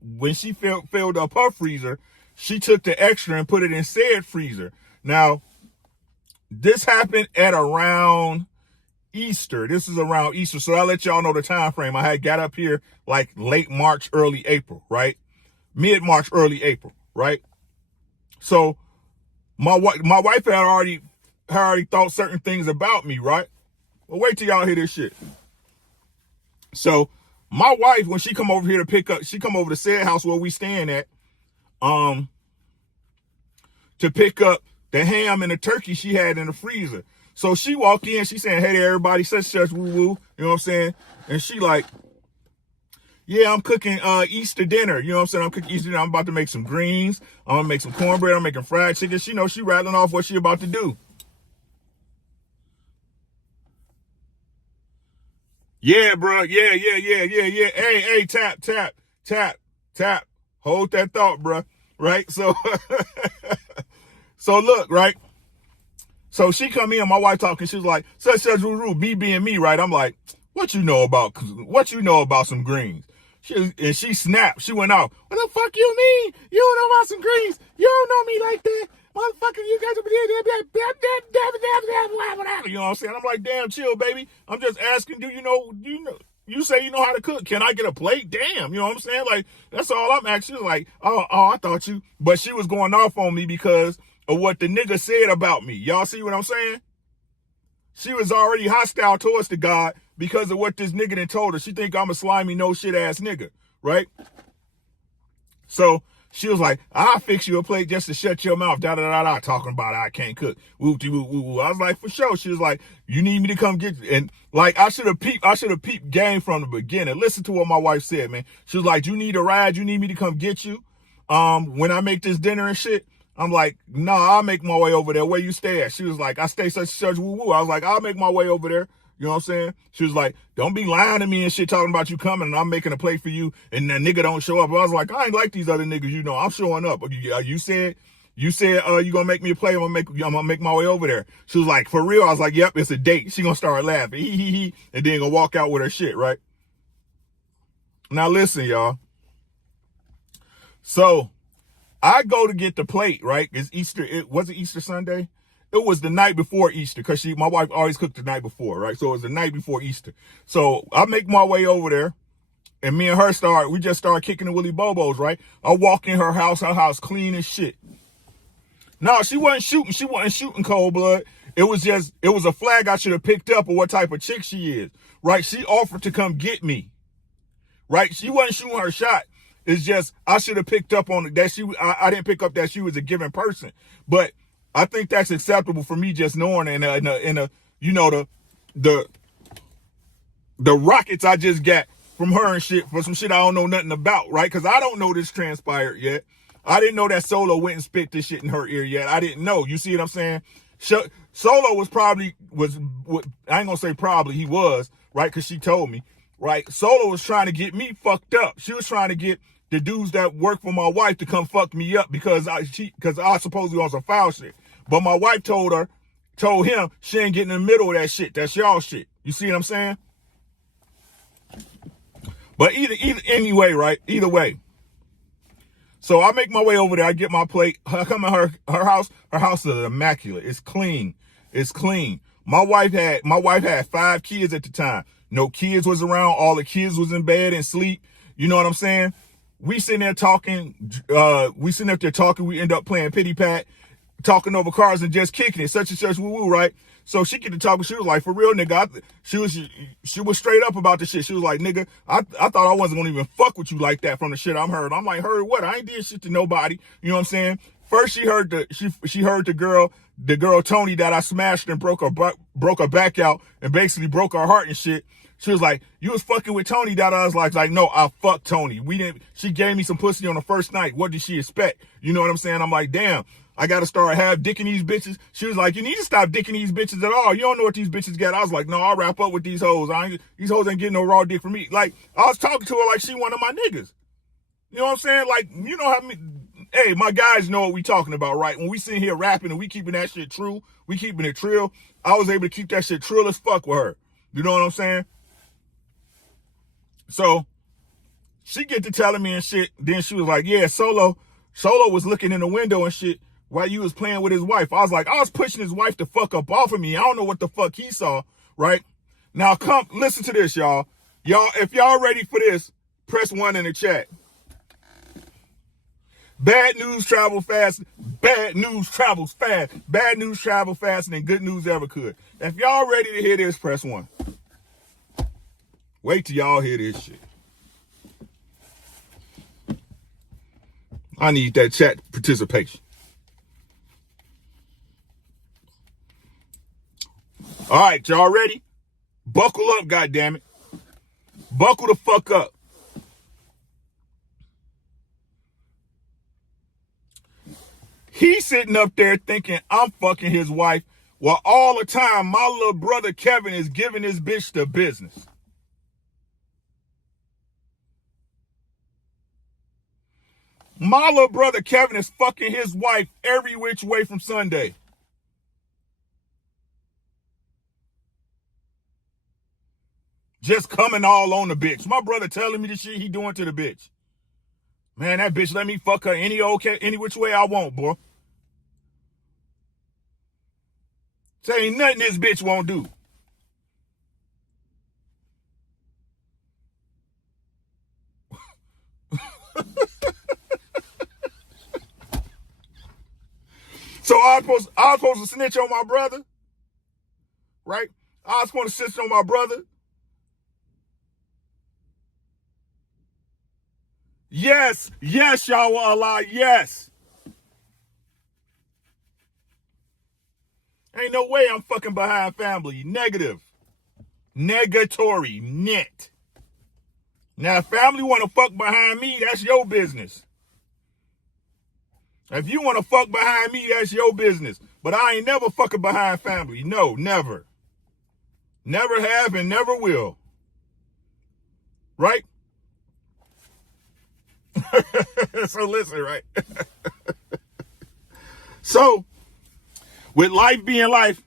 when she filled up her freezer, she took the extra and put it in said freezer. Now, this happened at around Easter. This is around Easter, so I'll let y'all know the time frame. I had got up here like late March, early April, right? Mid-March, early April, right? So my wife had already thought certain things about me, right? Well, wait till y'all hear this shit. So my wife, when she come over here to pick up, she come over to said house where we staying at, to pick up the ham and the turkey she had in the freezer. So she walk in, she saying, hey there, everybody, such woo woo. You know what I'm saying? And she like, yeah, I'm cooking Easter dinner. You know what I'm saying? I'm cooking Easter dinner. I'm about to make some greens. I'm gonna make some cornbread. I'm making fried chicken. She knows she rattling off what she about to do. Yeah, bro. Yeah. Hey, tap. Hold that thought, bro. Right? So, so look, right? So she come in, my wife talking, she was like, such me being me, right? I'm like, what you know about some greens? She snapped. She went out. What the fuck you mean? You don't know about some greens? You don't know me like that. Motherfucker, you guys are you know what I'm saying? I'm like, damn, chill, baby. I'm just asking, do you know, you say you know how to cook. Can I get a plate? Damn, you know what I'm saying? Like, that's all I'm asking. Like, oh, I thought you. But she was going off on me because of what the nigga said about me. Y'all see what I'm saying? She was already hostile towards the God because of what this nigga done told her. She think I'm a slimy, no shit ass nigga, right? So she was like, I'll fix you a plate just to shut your mouth, da-da-da-da, talking about I can't cook. Woo-woo-woo-woo. I was like, for sure. She was like, you need me to come get you. And like, I should have peeped game from the beginning. Listen to what my wife said, man. She was like, you need a ride? You need me to come get you? When I make this dinner and shit? I'm like, nah, I'll make my way over there. Where you stay at? She was like, I stay such and such woo woo. I was like, I'll make my way over there. You know what I'm saying? She was like, don't be lying to me and shit talking about you coming and I'm making a play for you and the nigga don't show up. I was like, I ain't like these other niggas, you know. I'm showing up. You said you gonna make me a play. I'm gonna make my way over there. She was like, for real? I was like, yep, it's a date. She gonna start laughing. And then gonna walk out with her shit, right? Now listen, y'all. So I go to get the plate, right? It's Easter. It wasn't Easter Sunday. It was the night before Easter because my wife always cooked the night before, right? So it was the night before Easter. So I make my way over there and me and her we just started kicking the Willy Bobos, right? I walk in her house clean as shit. No, she wasn't shooting. She wasn't shooting cold blood. It was a flag I should have picked up of what type of chick she is, right? She offered to come get me, right? She wasn't shooting her shot. It's just, I should have picked up on it that I didn't pick up that she was a given person. But I think that's acceptable for me just knowing you know, the rockets I just got from her and shit for some shit I don't know nothing about, right? Because I don't know this transpired yet. I didn't know that Solo went and spit this shit in her ear yet. I didn't know. You see what I'm saying? Solo I ain't gonna say probably, he was, right? Because she told me, right? Solo was trying to get me fucked up. She was trying to get the dudes that work for my wife to come fuck me up because I supposedly on some foul shit. But my wife told him she ain't getting in the middle of that shit. That's y'all shit. You see what I'm saying? But anyway, right? Either way. So I make my way over there. I get my plate. I come in her house. Her house is immaculate. It's clean. It's clean. My wife had 5 kids at the time. No kids was around. All the kids was in bed and sleep. You know what I'm saying? We sitting there talking. We end up playing pity pat, talking over cars and just kicking it. Such and such woo woo, right? So she get to talking. She was like, for real, nigga. She was straight up about the shit. She was like, nigga, I thought I wasn't gonna even fuck with you like that from the shit I'm heard. I'm like, heard what? I ain't did shit to nobody. You know what I'm saying? First she heard the girl Tony that I smashed and broke her back out and basically broke her heart and shit. She was like, you was fucking with Tony. That I was like, no, I fucked Tony. She gave me some pussy on the first night. What did she expect? You know what I'm saying? I'm like, damn, I got to start half dicking these bitches. She was like, you need to stop dicking these bitches at all. You don't know what these bitches get. I was like, no, I'll wrap up with these hoes. These hoes ain't getting no raw dick from me. Like, I was talking to her like she one of my niggas. You know what I'm saying? Like, you know how hey, my guys know what we talking about, right? When we sitting here rapping and we keeping that shit true, we keeping it trill, I was able to keep that shit trill as fuck with her. You know what I'm saying? So she get to telling me and shit. Then she was like, yeah, Solo was looking in the window and shit while you was playing with his wife. I was like, I was pushing his wife to fuck up off of me. I don't know what the fuck he saw, right? Now come listen to this, y'all. If y'all ready for this, press 1 in the chat. Bad news travel fast. Bad news travels fast. Bad news travel faster than good news ever could. If y'all ready to hear this, press 1. Wait till y'all hear this shit. I need that chat participation. All right, y'all ready? Buckle up, goddammit. Buckle the fuck up. He's sitting up there thinking I'm fucking his wife, while all the time my little brother Kevin is giving this bitch the business. My little brother Kevin is fucking his wife every which way from Sunday. Just coming all on the bitch. My brother telling me the shit he doing to the bitch. Man, that bitch let me fuck her any which way I want, boy. Say ain't nothing this bitch won't do. So I was supposed to snitch on my brother, right? I was supposed to snitch on my brother. Yes, Yahweh Allah, yes. Ain't no way I'm fucking behind family. Negative. Negatory. Net. Now, if family want to fuck behind me, that's your business. If you want to fuck behind me, that's your business. But I ain't never fucking behind family. No, never. Never have and never will. Right? So listen, right? So, with life being life,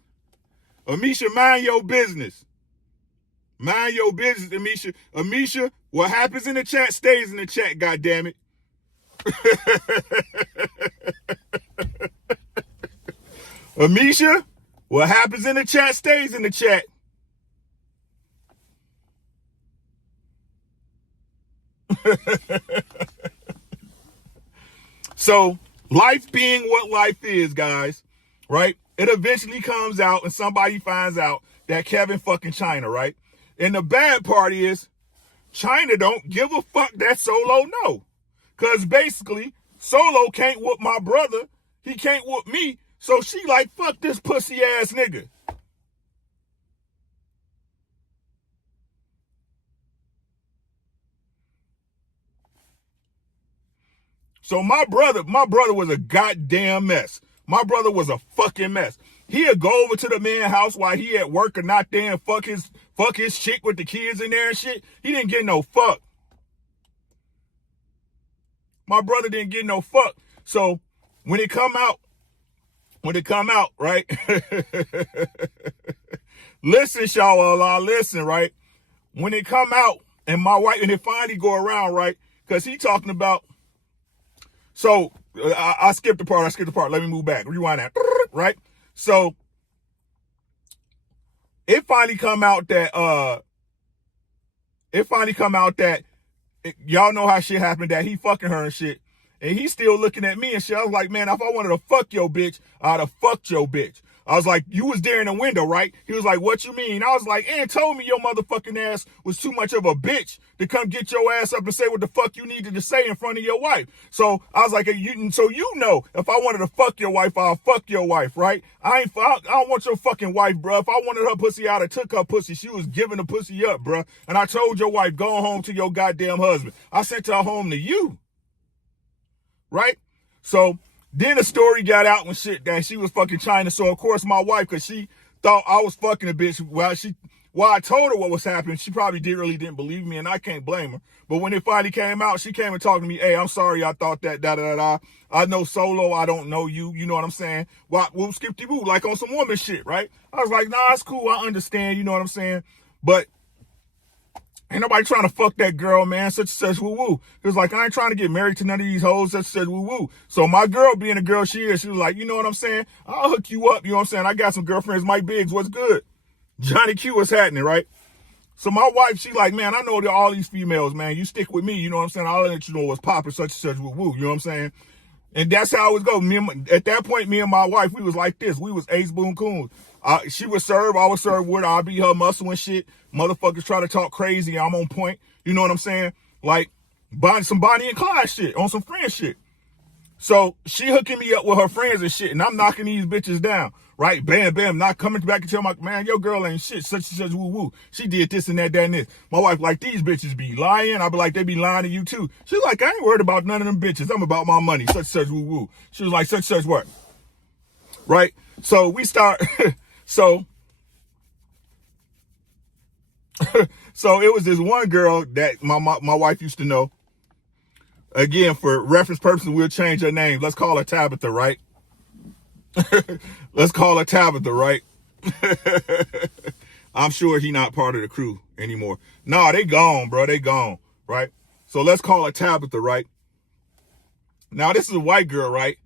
Amisha, mind your business. Mind your business, Amisha. Amisha, what happens in the chat stays in the chat, goddammit. Amisha, what happens in the chat stays in the chat. So, life being what life is, guys, right? It eventually comes out and somebody finds out that Kevin fucking China, right? And the bad part is, China don't give a fuck that Solo know. Because basically, Solo can't whoop my brother. He can't whoop me. So she like, fuck this pussy ass nigga. So my brother was a goddamn mess. My brother was a fucking mess. He'd go over to the man's house while he at work or not there and fuck his chick with the kids in there and shit. He didn't get no fuck. My brother didn't get no fuck. So when it come out, right? Listen, Shawallah, listen, right? When it come out and my wife, and it finally go around, right? Because he talking about, so I skipped the part. Let me move back. Rewind that, right? So it finally come out that y'all know how shit happened, that he fucking her and shit. And he's still looking at me and shit. I was like, man, if I wanted to fuck your bitch, I'd have fucked your bitch. I was like, you was there in the window, right? He was like, what you mean? I was like, Ann told me your motherfucking ass was too much of a bitch to come get your ass up and say what the fuck you needed to say in front of your wife. So I was like, so you know, if I wanted to fuck your wife, I'll fuck your wife, right? I don't want your fucking wife, bro. If I wanted her pussy out, I took her pussy. She was giving the pussy up, bro. And I told your wife, go home to your goddamn husband. I sent her home to you, right? So then the story got out and shit that she was fucking China. So of course my wife, cause she thought I was fucking a bitch, while I told her what was happening, she probably really didn't believe me, and I can't blame her. But when it finally came out, she came and talked to me. Hey, I'm sorry, I thought that, da-da-da-da. I know Solo, I don't know you. You know what I'm saying? Well, we'll skip the boo, like on some woman shit, right? I was like, nah, it's cool, I understand, you know what I'm saying? But ain't nobody trying to fuck that girl, man, such and such, woo-woo. It was like, I ain't trying to get married to none of these hoes, such and such, woo-woo. So my girl, being a girl she is, she was like, you know what I'm saying? I'll hook you up, you know what I'm saying? I got some girlfriends, Mike Biggs, what's good? Johnny Q, what's happening, right? So my wife, she like, man, I know that all these females, man, you stick with me, you know what I'm saying? I'll let you know what's popping, such and such, woo-woo, you know what I'm saying? And that's how it would go. At that point, me and my wife, we was like this. We was ace boon coons. She would serve, I would serve with her. I'd be her muscle and shit. Motherfuckers try to talk crazy, I'm on point. You know what I'm saying? Like, some Bonnie and Clyde shit, on some friend shit. So she hooking me up with her friends and shit, and I'm knocking these bitches down. Right? Bam, bam. Not coming back and tell my man, your girl ain't shit, such and such, woo woo. She did this and that, and this. My wife like, these bitches be lying. I be like, they be lying to you too. She's like, I ain't worried about none of them bitches. I'm about my money, such and such, woo woo. She was like, such and such what? Right? So we start, so it was this one girl that my wife used to know. Again, for reference purposes, we'll change her name. Let's call her Tabitha, right? Let's call her Tabitha, right? I'm sure he not part of the crew anymore. No, they gone, bro. They gone, right? So let's call her Tabitha, right? Now, this is a white girl, right?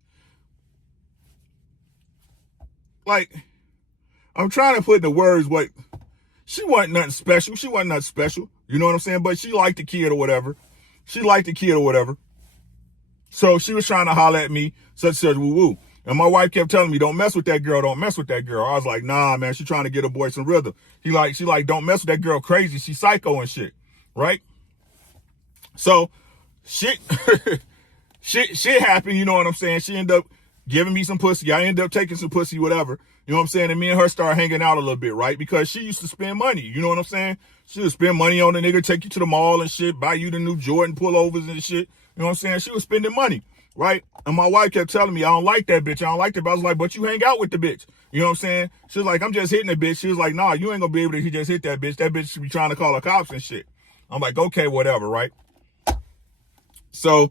Like, I'm trying to put in the words what... She wasn't nothing special. You know what I'm saying? But she liked the kid or whatever. So she was trying to holler at me, such woo-woo. And my wife kept telling me, don't mess with that girl. I was like, nah, man, she trying to get her boy some rhythm. She like, don't mess with that girl crazy. She psycho and shit, right? So shit happened, you know what I'm saying? She ended up giving me some pussy. I ended up taking some pussy, whatever. You know what I'm saying? And me and her started hanging out a little bit, right? Because she used to spend money, you know what I'm saying? She would spend money on the nigga, take you to the mall and shit, buy you the new Jordan pullovers and shit. You know what I'm saying? She was spending money, right? And my wife kept telling me, I don't like that bitch. I don't like that. But I was like, but you hang out with the bitch. You know what I'm saying? She was like, I'm just hitting the bitch. She was like, nah, you ain't gonna be able to just hit that bitch. That bitch should be trying to call the cops and shit. I'm like, okay, whatever, right? So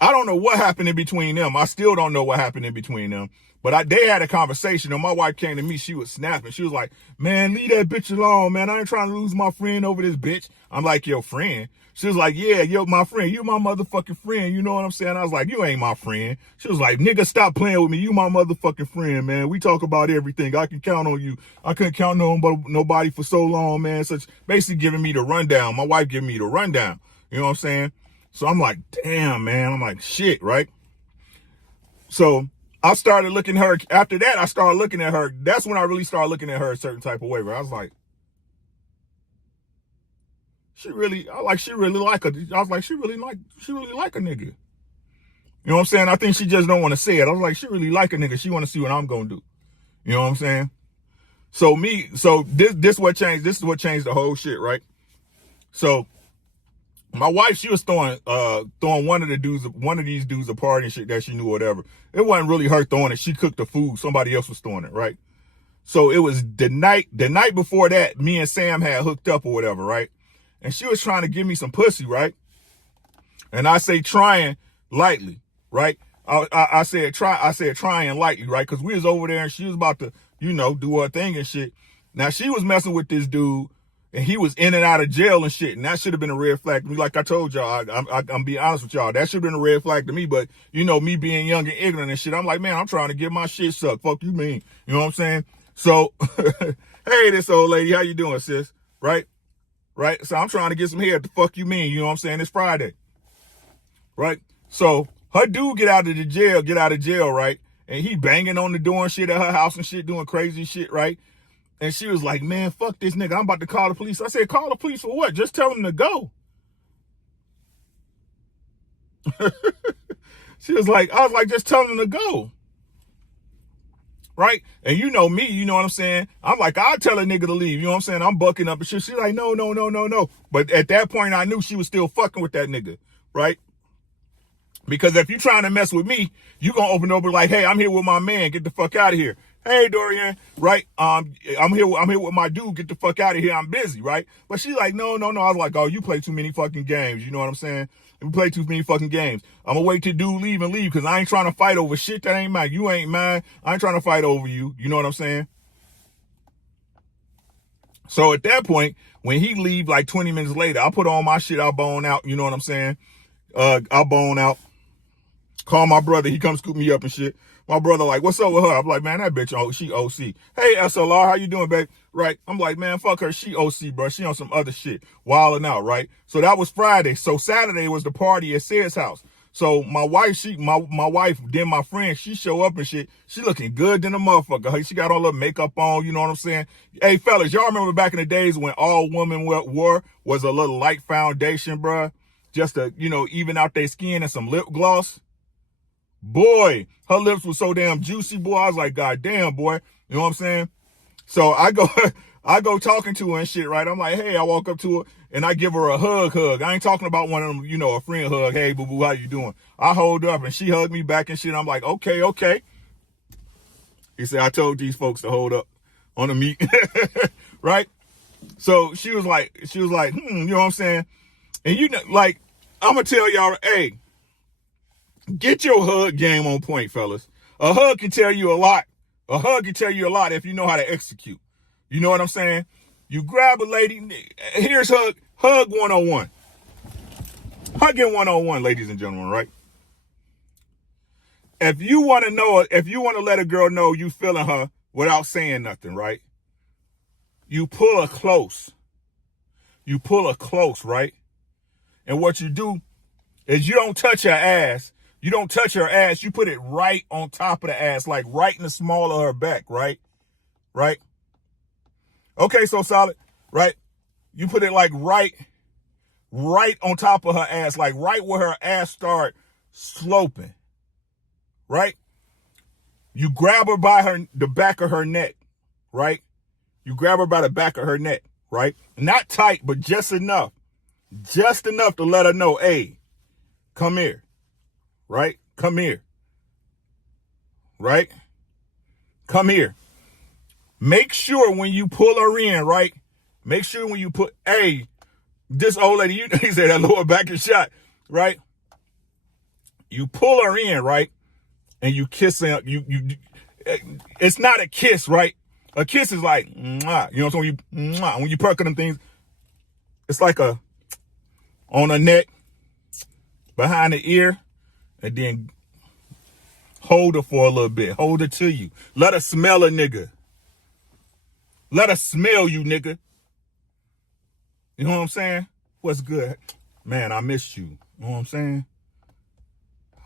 I don't know what happened in between them. I still don't know what happened in between them. But they had a conversation, and my wife came to me. She was snapping. She was like, man, leave that bitch alone, man. I ain't trying to lose my friend over this bitch. I'm like, your friend? She was like, yeah, yo, my friend. You my motherfucking friend. You know what I'm saying? I was like, you ain't my friend. She was like, nigga, stop playing with me. You my motherfucking friend, man. We talk about everything. I can count on you. I couldn't count on nobody for so long, man. Such basically giving me the rundown. My wife giving me the rundown. You know what I'm saying? So I'm like, damn, man. I'm like, shit, right? So I started looking at her. After that, I started looking at her. That's when I really started looking at her a certain type of way, where I was like, she really like a nigga. You know what I'm saying? I think she just don't want to say it. I was like, she really like a nigga. She want to see what I'm going to do. You know what I'm saying? So this what changed. This is what changed the whole shit, right? So my wife, she was throwing one of these dudes a party and shit that she knew or whatever. It wasn't really her throwing it. She cooked the food. Somebody else was throwing it, right? So it was the night before that, me and Sam had hooked up or whatever, right? And she was trying to give me some pussy, right? And I say trying lightly, right? I said trying lightly, right? Because we was over there and she was about to, do her thing and shit. Now she was messing with this dude, and he was in and out of jail and shit. And that should have been a red flag to me. Like I told y'all, I'm being honest with y'all. That should have been a red flag to me. But, me being young and ignorant and shit, I'm like, man, I'm trying to get my shit sucked. Fuck you mean. You know what I'm saying? So, hey, this old lady, how you doing, sis? Right? So I'm trying to get some hair. The fuck you mean? You know what I'm saying? It's Friday. Right? So her dude get out of jail, right? And he banging on the door and shit at her house and shit, doing crazy shit, right? And she was like, man, fuck this nigga. I'm about to call the police. I said, call the police for what? Just tell them to go. I was like, just tell them to go. Right? And you know me, you know what I'm saying? I'm like, I'll tell a nigga to leave. You know what I'm saying? I'm bucking up and shit. She's like, no. But at that point, I knew she was still fucking with that nigga. Right? Because if you trying to mess with me, you gonna open over like, hey, I'm here with my man. Get the fuck out of here. Hey, Dorian, right? I'm here with my dude. Get the fuck out of here. I'm busy, right? But she's like, no. I was like, oh, you play too many fucking games. You know what I'm saying? You play too many fucking games. I'm gonna wait till dude leave because I ain't trying to fight over shit that ain't mine. You ain't mine. I ain't trying to fight over you. You know what I'm saying? So at that point, when he leave like 20 minutes later, I put on my shit. I'll bone out. You know what I'm saying? I'll bone out. Call my brother. He come scoop me up and shit. My brother like, what's up with her? I'm like, man, that bitch, she OC. Hey, SLR, how you doing, babe? Right? I'm like, man, fuck her. She OC, bro. She on some other shit. Wilding out, right? So that was Friday. So Saturday was the party at Sid's house. So my wife, my wife, then my friend, she show up and shit. She looking good than a motherfucker. She got all her makeup on, you know what I'm saying? Hey, fellas, y'all remember back in the days when all women wore was a little light foundation, bro? Just to, even out their skin and some lip gloss? Boy, her lips were so damn juicy, boy. I was like, God damn, boy. You know what I'm saying? So I go talking to her and shit, right? I'm like, hey, I walk up to her and I give her a hug. I ain't talking about one of them, a friend hug. Hey, boo-boo, how you doing? I hold her up and she hugged me back and shit. I'm like, okay. He said, I told these folks to hold up on the meat. Right? So she was like, you know what I'm saying? And I'm going to tell y'all, hey, get your hug game on point, fellas. A hug can tell you a lot. A hug can tell you a lot if you know how to execute. You know what I'm saying? You grab a lady. Here's hug 101. Hugging 101, ladies and gentlemen, right? If you want to let a girl know you feeling her without saying nothing, right? You pull her close. Right? And what you do is you don't touch her ass. You don't touch her ass. You put it right on top of the ass, like right in the small of her back, right? Right? Okay, so solid, right? You put it like right on top of her ass, like right where her ass start sloping, right? You grab her by the back of her neck, right? You grab her by the back of her neck, right? Not tight, but just enough to let her know, hey, come here. Right? Come here. Right? Come here. Make sure when you pull her in, right? Make sure when you put, hey, this old lady, he said that lower back is shot, right? You pull her in, right? And you kiss her. It's not a kiss, right? A kiss is like, mwah. You know what I'm saying? When you perk them things, it's like a, on her neck, behind the ear, and then hold her for a little bit. Hold her to you. Let her smell a nigga. Let her smell you, nigga. You know what I'm saying? What's good? Man, I missed you. You know what I'm saying?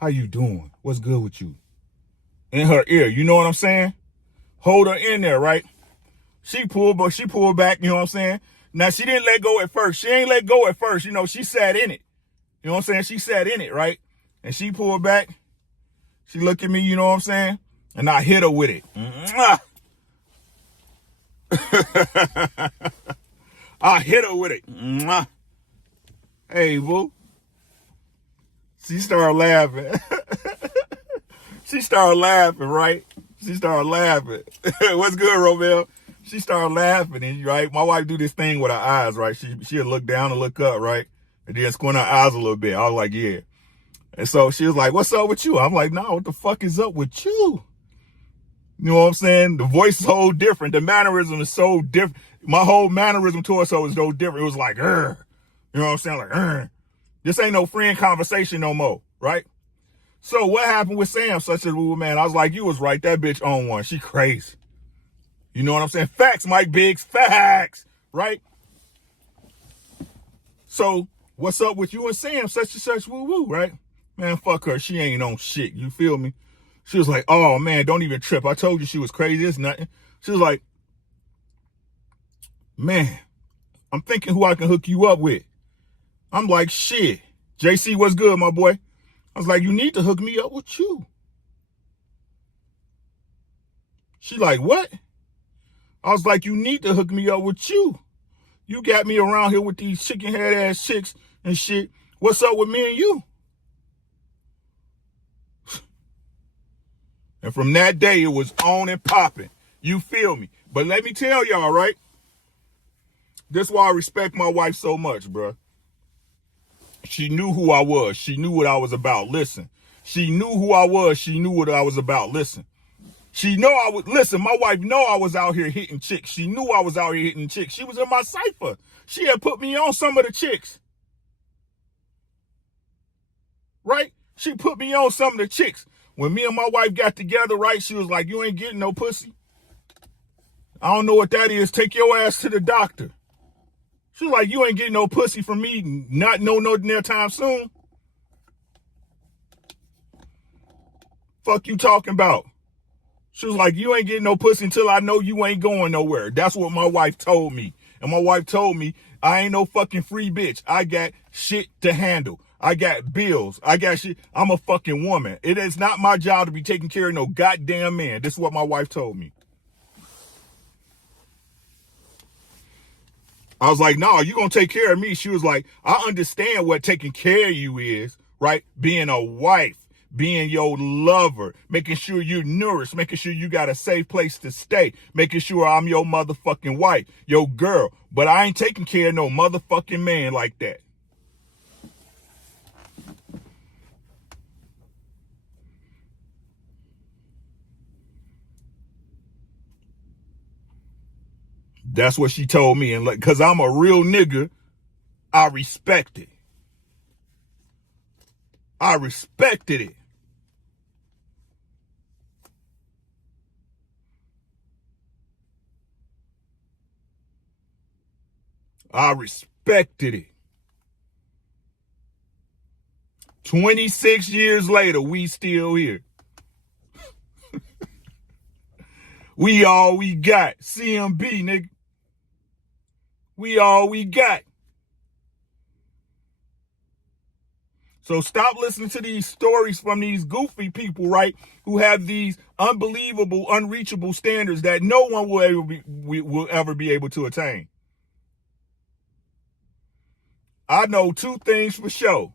How you doing? What's good with you? In her ear, you know what I'm saying? Hold her in there, right? She pulled back, you know what I'm saying? Now, she didn't let go at first. She ain't let go at first. You know, she sat in it. You know what I'm saying? She sat in it, right? And she pulled back. She looked at me, you know what I'm saying? And I hit her with it. I hit her with it. Hey, boo. She started laughing. She started laughing, right? She started laughing. What's good, Romel? She started laughing, and right, my wife do this thing with her eyes, right? She'll look down and look up, right? And then squint her eyes a little bit. I was like, yeah. And so she was like, what's up with you? I'm like, no, what the fuck is up with you? You know what I'm saying? The voice is so different. The mannerism is so different. My whole mannerism towards her was so different. It was like, you know what I'm saying? Like, this ain't no friend conversation no more, right? So what happened with Sam, such a rule, man? I was like, you was right. That bitch on one. She crazy. You know what I'm saying? Facts, Mike Biggs. Facts, right? So what's up with you and Sam, such and such, woo-woo, right? Man, fuck her. She ain't on shit. You feel me? She was like, oh, man, don't even trip. I told you she was crazy. It's nothing. She was like, man, I'm thinking who I can hook you up with. I'm like, shit. JC, what's good, my boy? I was like, you need to hook me up with you. She like, what? I was like, you need to hook me up with you. You got me around here with these chicken head ass chicks and shit. What's up with me and you? And from that day, it was on and popping. You feel me? But let me tell y'all, right? This is why I respect my wife so much, bruh. She knew who I was. She knew what I was about. Listen. She knew who I was. She knew what I was about. Listen. She know I would listen. My wife know I was out here hitting chicks. She knew I was out here hitting chicks. She was in my cipher. She had put me on some of the chicks. Right? She put me on some of the chicks. When me and my wife got together, right, she was like, you ain't getting no pussy. I don't know what that is. Take your ass to the doctor. She was like, you ain't getting no pussy from me, not no near time soon. Fuck you talking about? She was like, you ain't getting no pussy until I know you ain't going nowhere. That's what my wife told me. And my wife told me, I ain't no fucking free bitch. I got shit to handle. I got bills. I got shit. I'm a fucking woman. It is not my job to be taking care of no goddamn man. This is what my wife told me. I was like, no, you gonna take care of me. She was like, I understand what taking care of you is, right? Being a wife, being your lover, making sure you're nourished, making sure you got a safe place to stay, making sure I'm your motherfucking wife, your girl. But I ain't taking care of no motherfucking man like that. That's what she told me. And like, cause I'm a real nigga, I respect it. I respected it. I respected it. 26 years later, we still here. We all we got. CMB, nigga. We all we got. So stop listening to these stories from these goofy people, right? Who have these unbelievable, unreachable standards that no one will ever be able to attain. I know two things for sure.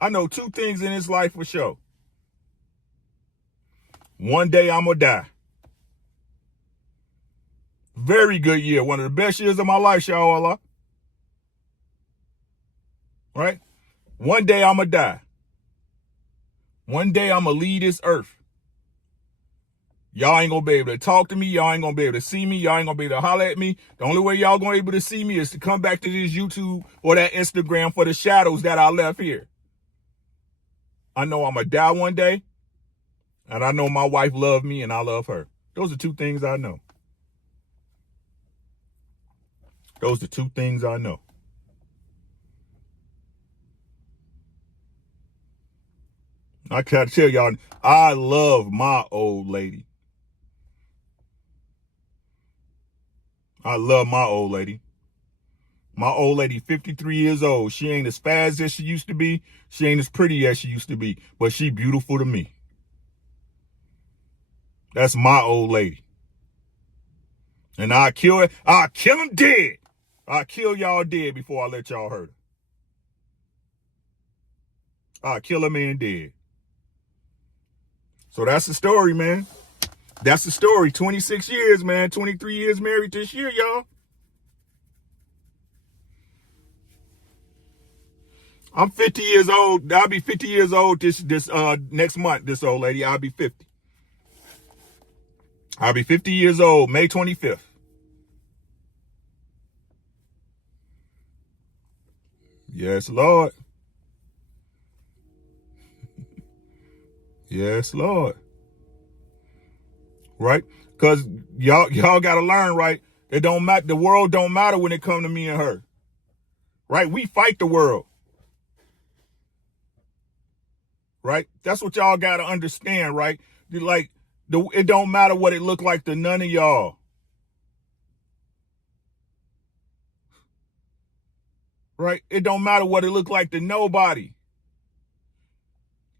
I know two things in this life for sure. One day I'm going to die. Very good year. One of the best years of my life, inshallah. Right? One day I'm going to die. One day I'm going to leave this earth. Y'all ain't going to be able to talk to me. Y'all ain't going to be able to see me. Y'all ain't going to be able to holler at me. The only way y'all going to be able to see me is to come back to this YouTube or that Instagram for the shadows that I left here. I know I'm going to die one day. And I know my wife loved me and I love her. Those are two things I know. Those are two things I know. I gotta tell y'all, I love my old lady. I love my old lady. My old lady, 53 years old. She ain't as fast as she used to be. She ain't as pretty as she used to be. But she beautiful to me. That's my old lady. And I'll kill her. I'll kill him dead. I'll kill y'all dead before I let y'all hurt her. I'll kill a man dead. So that's the story, man. That's the story. 26 years, man. 23 years married this year, y'all. I'm 50 years old. I'll be 50 years old this next month, this old lady. I'll be 50. I'll be 50 years old, May 25th. Yes, Lord. Yes, Lord. Right? Because y'all got to learn, right? It don't matter. The world don't matter when it come to me and her. Right? We fight the world. Right? That's what y'all got to understand, right? Like, it don't matter what it look like to none of y'all. Right? It don't matter what it look like to nobody.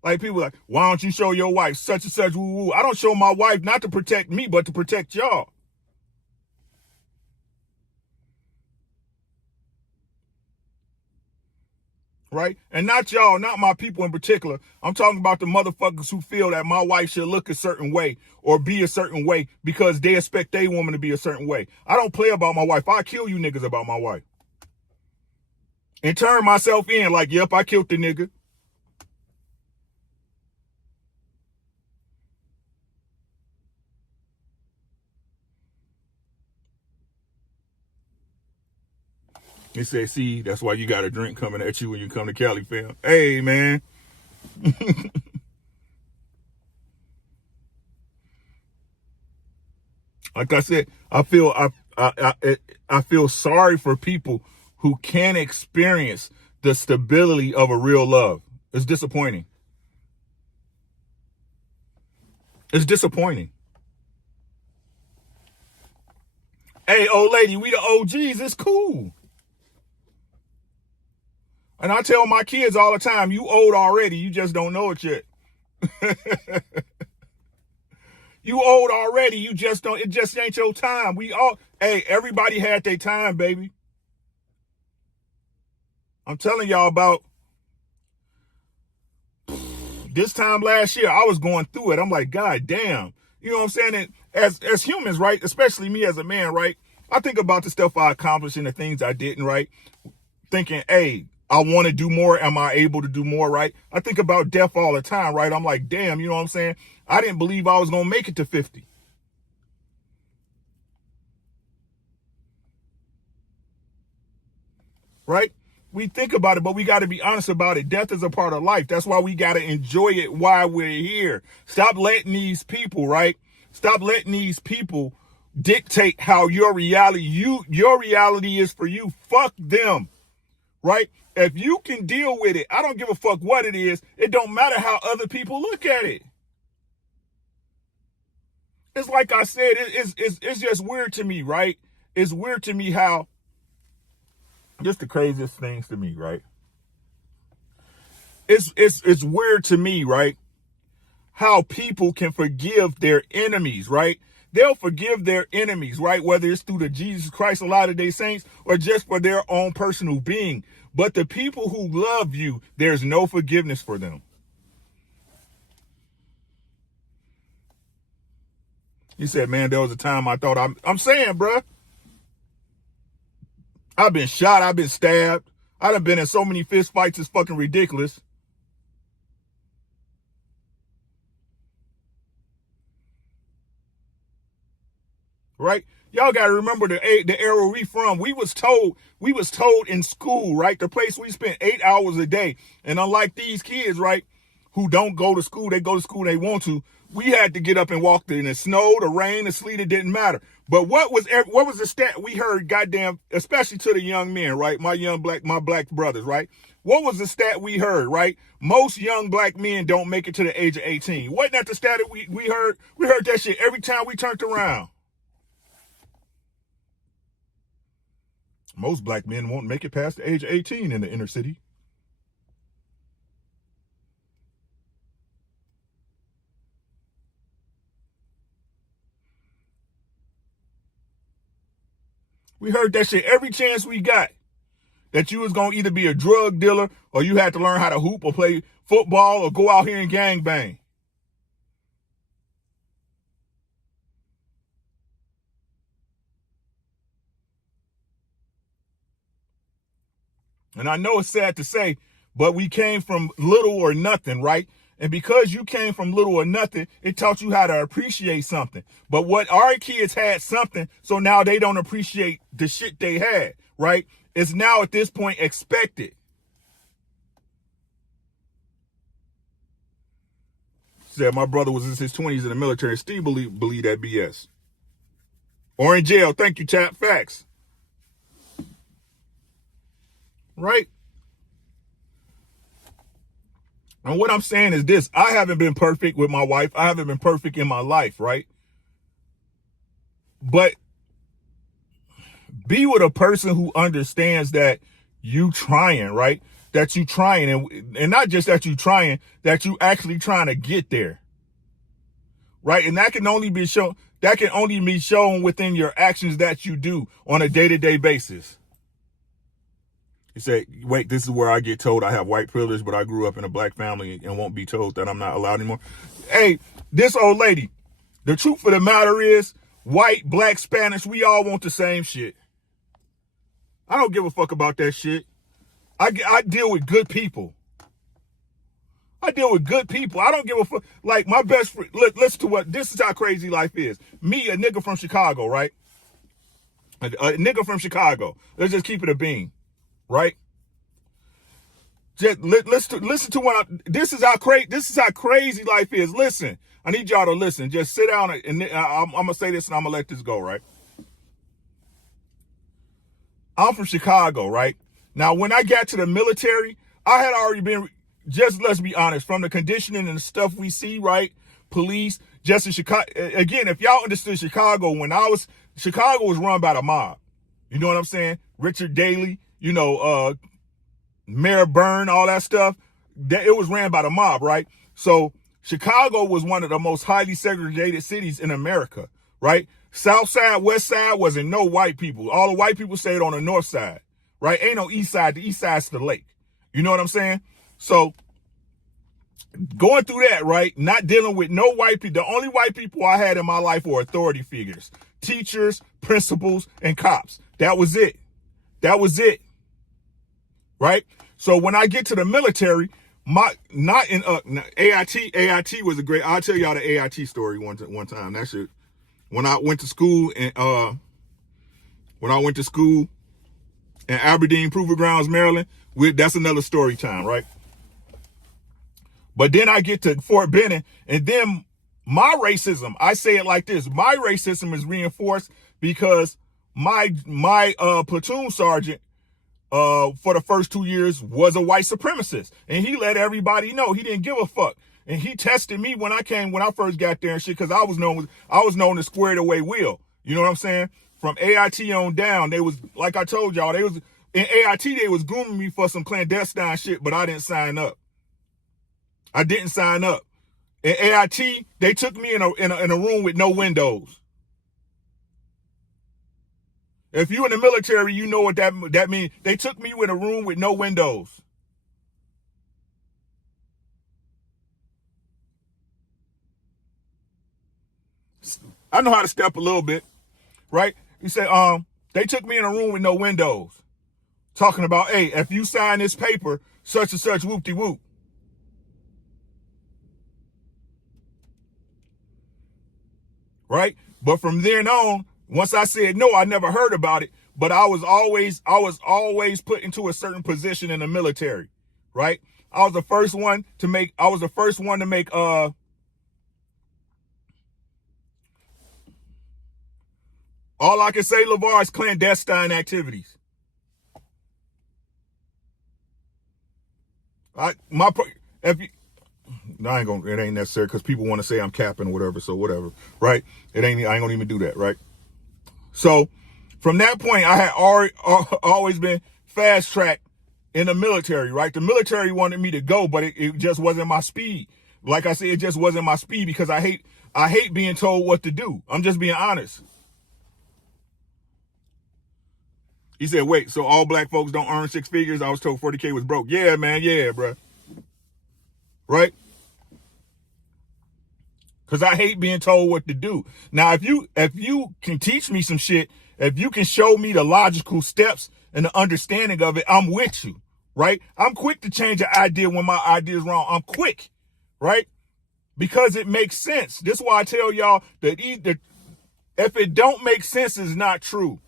Like, people like, why don't you show your wife such and such, woo woo? I don't show my wife not to protect me, but to protect y'all. Right? And not y'all, not my people in particular. I'm talking about the motherfuckers who feel that my wife should look a certain way or be a certain way because they expect their woman to be a certain way. I don't play about my wife. I'll kill you niggas about my wife. And turn myself in like, yep, I killed the nigga. They say, see, that's why you got a drink coming at you when you come to Cali, fam. Hey, man. Like I said, I feel sorry for people who can't experience the stability of a real love. It's disappointing. It's disappointing. Hey, old lady, we the OGs. It's cool. And I tell my kids all the time, you old already. You just don't know it yet. You old already. You just don't. It just ain't your time. Everybody had their time, baby. I'm telling y'all about this time last year, I was going through it. I'm like, God damn. You know what I'm saying? And as humans, right? Especially me as a man, right? I think about the stuff I accomplished and the things I didn't, right? Thinking, hey, I want to do more. Am I able to do more, right? I think about death all the time, right? I'm like, damn, you know what I'm saying? I didn't believe I was going to make it to 50. Right? We think about it, but we got to be honest about it. Death is a part of life. That's why we got to enjoy it while we're here. Stop letting these people, right? Stop letting these people dictate how your reality is for you. Fuck them, right? If you can deal with it, I don't give a fuck what it is. It don't matter how other people look at it. It's like I said, it's just weird to me, right? It's weird to me how, just the craziest things to me, right? It's weird to me, right? How people can forgive their enemies, right? They'll forgive their enemies, right? Whether it's through the Jesus Christ, a lot of their saints, or just for their own personal being. But the people who love you, there's no forgiveness for them. He said, man, there was a time I thought I'm saying, bruh, I've been shot. I've been stabbed. I done been in so many fist fights. It's fucking ridiculous. Right? Y'all got to remember the era we from. We was told in school, right? The place we spent 8 hours a day. And unlike these kids, right, who don't go to school, they go to school they want to. We had to get up and walk in the snow, the rain, the sleet. It didn't matter. But what was the stat we heard? Goddamn, especially to the young men, right? My black brothers, right? What was the stat we heard, right? Most young black men don't make it to the age of 18. Wasn't that the stat that we heard? We heard that shit every time we turned around. Most black men won't make it past the age of 18 in the inner city. We heard that shit every chance we got. That you was going to either be a drug dealer or you had to learn how to hoop or play football or go out here and gangbang. And I know it's sad to say, but we came from little or nothing, right? And because you came from little or nothing, it taught you how to appreciate something. But what our kids had something, so now they don't appreciate the shit they had, right? It's now at this point expected. Said my brother was in his 20s in the military. Still believe that BS. Or in jail. Thank you, chat. Facts. Right? And what I'm saying is this. I haven't been perfect with my wife. I haven't been perfect in my life, right? But be with a person who understands that you trying, right? That you trying, and not just that you trying, that you actually trying to get there. Right? And that can only be shown within your actions that you do on a day-to-day basis. He said, wait, this is where I get told I have white privilege, but I grew up in a black family and won't be told that I'm not allowed anymore. Hey, this old lady, the truth of the matter is, white, black, Spanish, we all want the same shit. I don't give a fuck about that shit. I deal with good people. I don't give a fuck. Like, my best friend, listen to what, this is how crazy life is. Me, a nigga from Chicago, right? A nigga from Chicago. Let's just keep it a bean. Right? Just listen to what this is how crazy life is. Listen, I need y'all to listen. Just sit down and I'm gonna say this and I'm gonna let this go. Right? I'm from Chicago. Right? Now, when I got to the military, I had already been. Just let's be honest, from the conditioning and the stuff we see. Right? Police. Just in Chicago. Again, if y'all understood Chicago, Chicago was run by the mob. You know what I'm saying? Richard Daley. You know, Mayor Byrne, all that stuff, it was ran by the mob, right? So Chicago was one of the most highly segregated cities in America, right? South side, west side wasn't no white people. All the white people stayed on the north side, right? Ain't no east side. The east side's the lake. You know what I'm saying? So going through that, right? Not dealing with no white people. The only white people I had in my life were authority figures, teachers, principals, and cops. That was it. Right? So when I get to the military, AIT was a great, I'll tell y'all the AIT story one time. That shit, when I went to school in Aberdeen, Proving Grounds, Maryland, that's another story time, right? But then I get to Fort Benning, and then my racism, I say it like this, my racism is reinforced because my platoon sergeant, for the first 2 years was a white supremacist. And he let everybody know he didn't give a fuck. And he tested me when I first got there and shit, because I was known as squared away Will. You know what I'm saying? From AIT on down, they was, like I told y'all, in AIT, they was grooming me for some clandestine shit, but I didn't sign up. In AIT, they took me in a room with no windows. If you in the military, you know what that means. They took me in a room with no windows. I know how to step a little bit, right? He said, they took me in a room with no windows, talking about, hey, if you sign this paper, such and such, whoop-de-whoop. Right? But from then on, once I said no, I never heard about it. But I was always put into a certain position in the military, right? I was the first one to make all I can say, LeVar, is clandestine activities. It ain't necessary because people want to say I'm capping or whatever, so whatever, right? I ain't gonna even do that, right? So from that point, I had always been fast tracked in the military, right? The military wanted me to go, but it just wasn't my speed. Like I said, it just wasn't my speed because I hate being told what to do. I'm just being honest. He said, wait, so all black folks don't earn six figures? I was told 40K was broke. Yeah, man, yeah, bro. Right? Because I hate being told what to do. Now, if you can teach me some shit, if you can show me the logical steps and the understanding of it, I'm with you, right? I'm quick to change an idea when my idea is wrong. I'm quick, right? Because it makes sense. This is why I tell y'all that if it don't make sense, it's not true.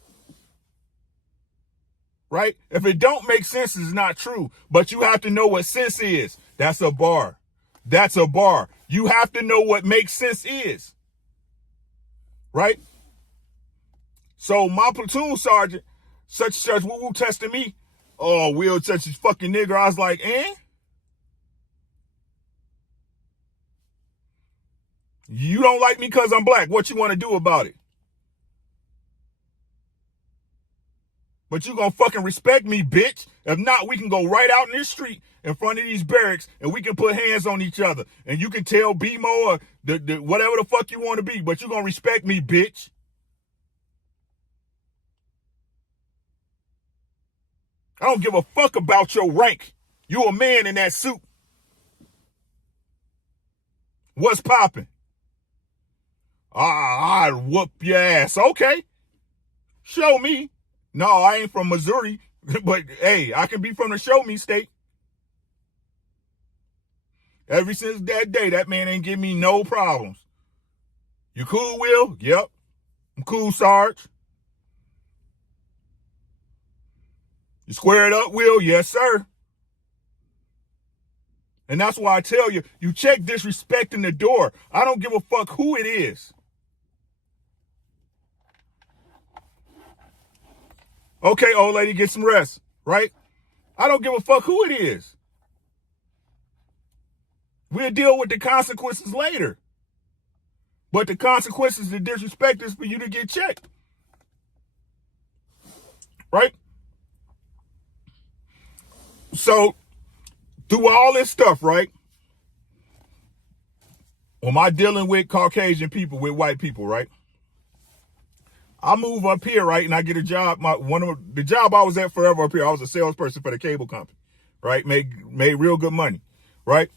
Right? If it don't make sense, it's not true. But you have to know what sense is. That's a bar. That's a bar. You have to know what makes sense is. Right? So my platoon sergeant, such and such, woo-woo, testing me. Oh, Will, such a fucking nigger. I was like, You don't like me because I'm black. What you want to do about it? But you gonna fucking respect me, bitch. If not, we can go right out in this street in front of these barracks and we can put hands on each other. And you can tell BMO or the whatever the fuck you want to be, but you gonna respect me, bitch. I don't give a fuck about your rank. You a man in that suit. What's popping? I'd whoop your ass. Okay. Show me. No, I ain't from Missouri, but hey, I can be from the show me state. Ever since that day, that man ain't give me no problems. You cool, Will? Yep. I'm cool, Sarge. You squared up, Will? Yes, sir. And that's why I tell you, you check disrespecting the door. I don't give a fuck who it is. Okay, old lady, get some rest, right? I don't give a fuck who it is. We'll deal with the consequences later. But the consequences to disrespect is for you to get checked. Right? So, through all this stuff, right? Am I dealing with Caucasian people, with white people, right? I move up here, right, and I get a job. The job I was at forever up here, I was a salesperson for the cable company, right? Made real good money, right?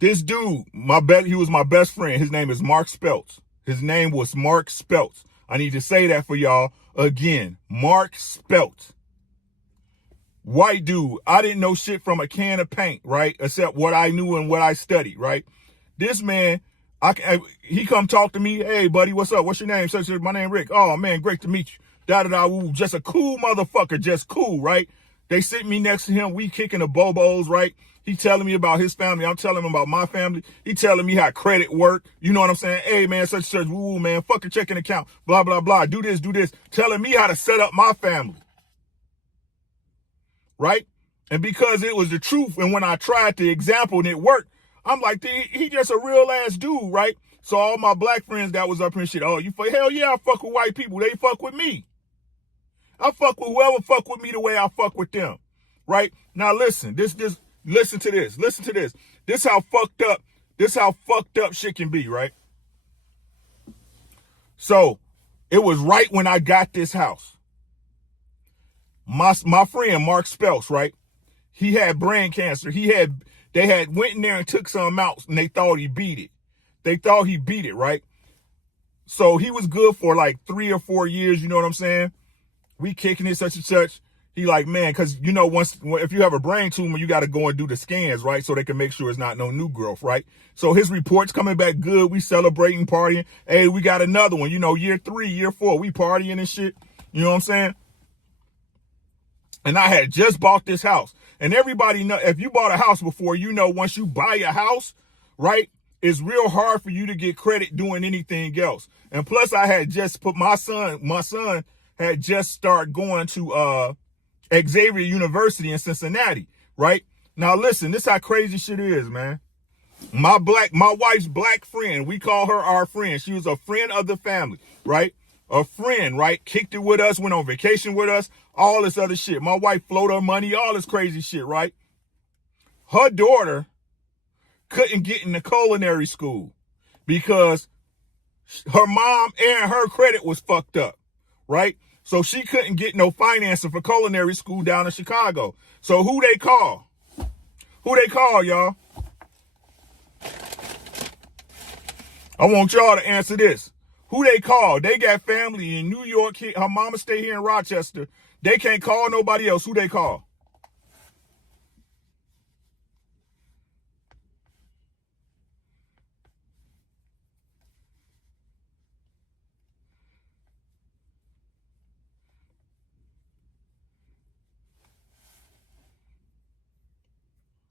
This dude, he was my best friend. His name is Mark Speltz. His name was Mark Speltz. I need to say that for y'all again. Mark Speltz. White dude. I didn't know shit from a can of paint, right? Except what I knew and what I studied, right? This man, he come talk to me. Hey, buddy, what's up? What's your name? My name Rick. Oh, man, great to meet you. Da-da-da-woo. Just a cool motherfucker. Just cool, right? They sit me next to him. We kicking the bobos, right? He telling me about his family. I'm telling him about my family. He telling me how credit work. You know what I'm saying? Hey, man, such, woo, man, fuck a checking account. Blah, blah, blah. Do this. Telling me how to set up my family. Right? And because it was the truth, and when I tried the example and it worked, I'm like, he just a real ass dude, right? So all my black friends that was up here and shit, hell yeah, I fuck with white people. They fuck with me. I fuck with whoever fuck with me the way I fuck with them. Right? Now listen, listen to this. This how fucked up shit can be, right? So it was right when I got this house. My friend Mark Speltz, right? He had brain cancer. They had went in there and took some out and they thought he beat it. They thought he beat it, right? So he was good for like 3 or 4 years, you know what I'm saying? We kicking it, such and such. He like, man, because, you know, if you have a brain tumor, you got to go and do the scans, right? So they can make sure it's not no new growth, right? So his report's coming back good. We celebrating, partying. Hey, we got another one, you know, year 3, year 4, we partying and shit. You know what I'm saying? And I had just bought this house. And everybody know, if you bought a house before, you know, once you buy a house, right, it's real hard for you to get credit doing anything else. And plus I had just put my son had just started going to Xavier University in Cincinnati, right? Now listen, this how crazy shit is, man. My wife's black friend, we call her our friend. She was a friend of the family, right? A friend, right? Kicked it with us, went on vacation with us, all this other shit. My wife floated her money, all this crazy shit, right? Her daughter couldn't get into culinary school because her mom and her credit was fucked up, right? So she couldn't get no financing for culinary school down in Chicago. So who they call? Who they call, y'all? I want y'all to answer this. Who they call? They got family in New York. Her mama stay here in Rochester. They can't call nobody else. Who they call?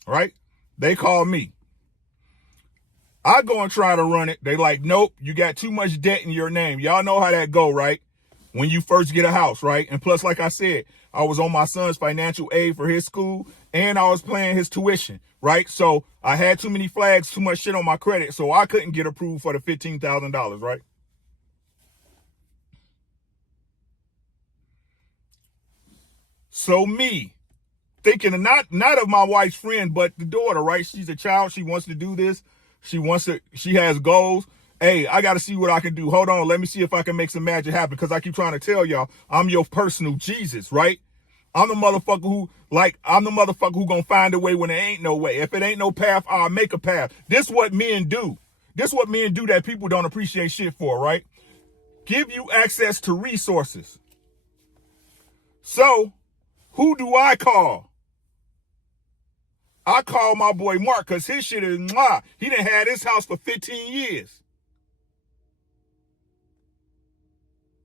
Right? They call me. I go and try to run it. They like, nope, you got too much debt in your name. Y'all know how that go, right? When you first get a house, right? And plus, like I said, I was on my son's financial aid for his school and I was paying his tuition, right? So I had too many flags, too much shit on my credit, so I couldn't get approved for the $15,000, right? So me, thinking of not of my wife's friend, but the daughter, right? She's a child. She wants to do this. She has goals. Hey, I got to see what I can do. Hold on. Let me see if I can make some magic happen. Because I keep trying to tell y'all, I'm your personal Jesus, right? I'm the motherfucker who gonna find a way when there ain't no way. If it ain't no path, I'll make a path. This what men do. This what men do that people don't appreciate shit for, right? Give you access to resources. So, who do I call? I call my boy Mark because his shit is mwah. He done had his house for 15 years.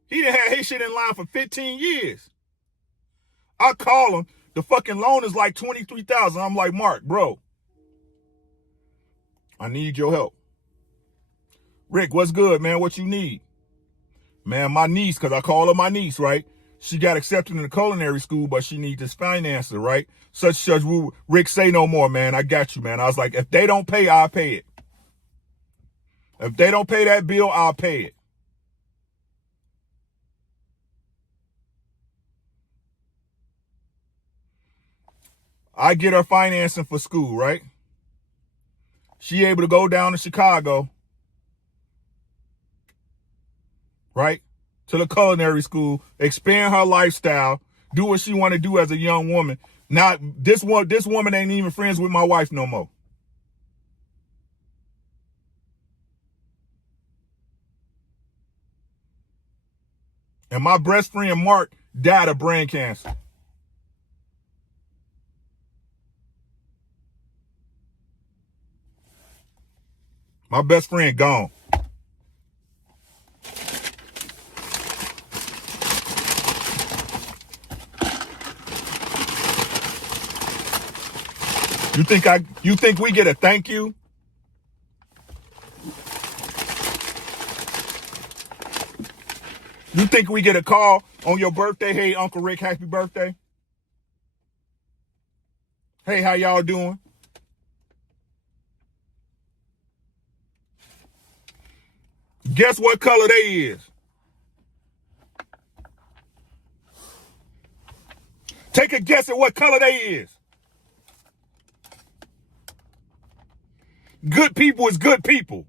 He done had his shit in line for 15 years. I call him. The fucking loan is like $23,000. I'm like, Mark, bro, I need your help. Rick, what's good, man? What you need? Man, my niece, because I call her my niece, right? She got accepted in the culinary school, but she needs this financer, right? Such. Rick, say no more, man. I got you, man. I was like, if they don't pay, I'll pay it. If they don't pay that bill, I'll pay it. I get her financing for school, right? She able to go down to Chicago, right? To the culinary school, expand her lifestyle, do what she want to do as a young woman. Now, this woman ain't even friends with my wife no more. And my best friend Mark died of brain cancer. My best friend gone. You think we get a thank you? You think we get a call on your birthday? Hey, Uncle Rick, happy birthday. Hey, how y'all doing? Guess what color they is? Take a guess at what color they is. Good people is good people.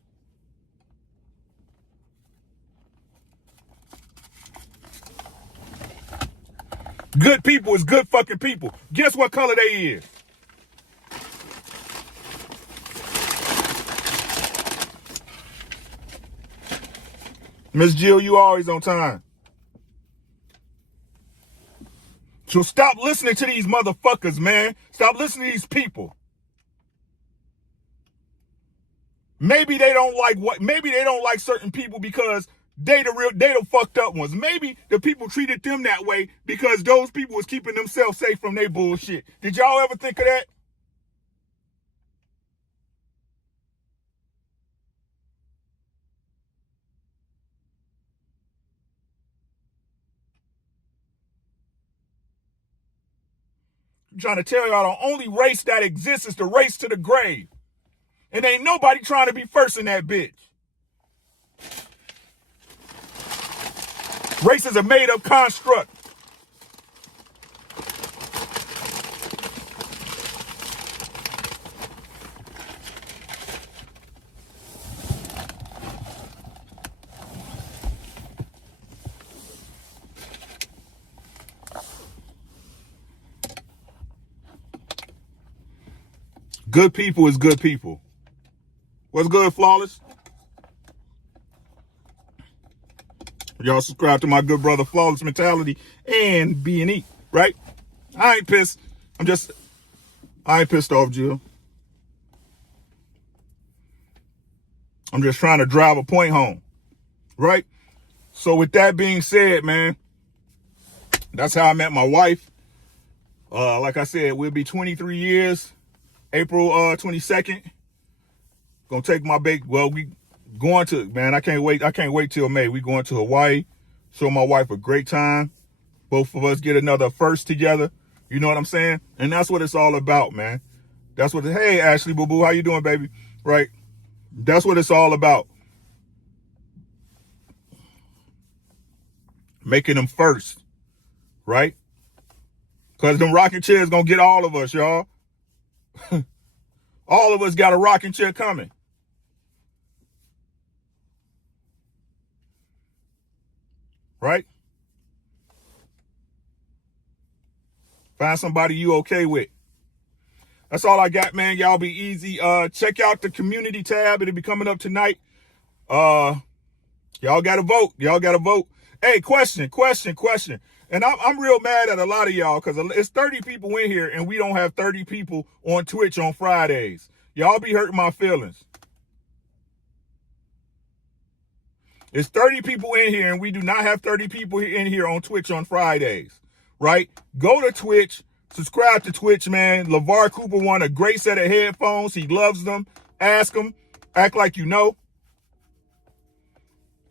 Good people is good fucking people. Guess what color they is? Miss Jill, you always on time. So stop listening to these motherfuckers, man. Stop listening to these people. Maybe they don't like certain people because they the fucked up ones. Maybe the people treated them that way because those people was keeping themselves safe from their bullshit. Did y'all ever think of that? I'm trying to tell y'all the only race that exists is the race to the grave. And ain't nobody trying to be first in that bitch. Race is a made-up construct. Good people is good people. What's good, Flawless? Y'all subscribe to my good brother Flawless Mentality and B&E, right? I ain't pissed. I ain't pissed off, Jill. I'm just trying to drive a point home, right? So with that being said, man, that's how I met my wife. Like I said, we'll be 23 years, April 22nd. Gonna take my baby. Well, we going to, man, I can't wait till May. We going to Hawaii. Show my wife a great time. Both of us get another first together. You know what I'm saying? And that's what it's all about, man. That's what, hey, Ashley, boo-boo, how you doing, baby? Right? That's what it's all about. Making them first, right? Because them rocking chairs gonna get all of us, y'all. All of us got a rocking chair coming. Right? Find somebody you okay with. That's all I got, man. Y'all be easy. Check out the community tab. It'll be coming up tonight. Y'all gotta vote. Y'all gotta vote. Hey, question. And I'm real mad at a lot of y'all because it's 30 people in here and we don't have 30 people on Twitch on Fridays. Y'all be hurting my feelings. It's 30 people in here and we do not have 30 people in here on Twitch on Fridays, right? Go to Twitch, subscribe to Twitch, man. LeVar Cooper won a great set of headphones. He loves them. Ask him. Act like you know.